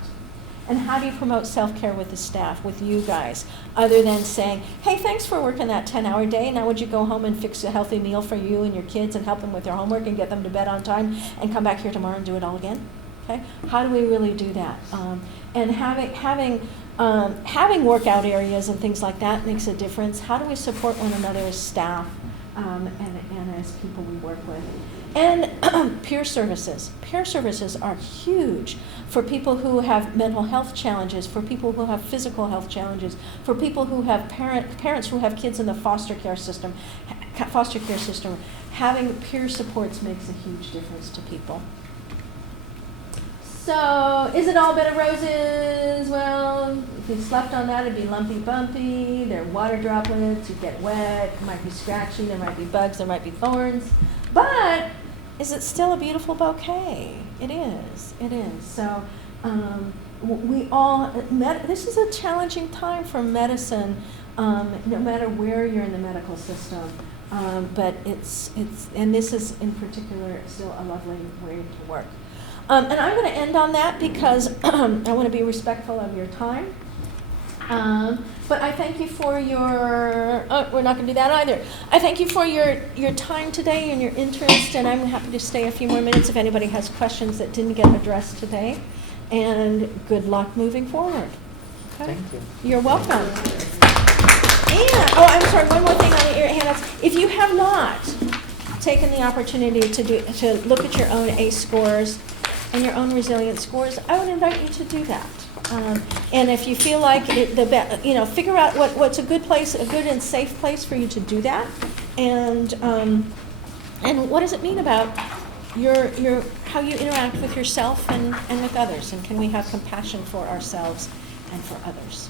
And how do you promote self-care with the staff, with you guys, other than saying, hey, thanks for working that 10-hour day. Now would you go home and fix a healthy meal for you and your kids and help them with their homework and get them to bed on time and come back here tomorrow and do it all again? Okay? How do we really do that? And having workout areas and things like that makes a difference. How do we support one another as staff and as people we work with? And peer services. Peer services are huge for people who have mental health challenges, for people who have physical health challenges, for people who have parents who have kids in the foster care system. Having peer supports makes a huge difference to people. So, is it all bed of roses? Well, if you slept on that, it'd be lumpy bumpy. There are water droplets, you get wet, it might be scratchy, there might be bugs, there might be thorns. But is it still a beautiful bouquet? It is. So, this is a challenging time for medicine, no matter where you're in the medical system. But and this is in particular still a lovely way to work. And I'm going to end on that because I want to be respectful of your time. But I thank you for your, we're not going to do that either. I thank you for your time today and your interest, and I'm happy to stay a few more minutes if anybody has questions that didn't get addressed today. And good luck moving forward. Okay? Thank you. You're welcome. And, I'm sorry, one more thing on your handouts. If you have not taken the opportunity to look at your own ACE scores and your own resilience scores, I would invite you to do that. And if you feel like figure out what's a good place, a good and safe place for you to do that, and what does it mean about your how you interact with yourself and with others, and can we have compassion for ourselves and for others?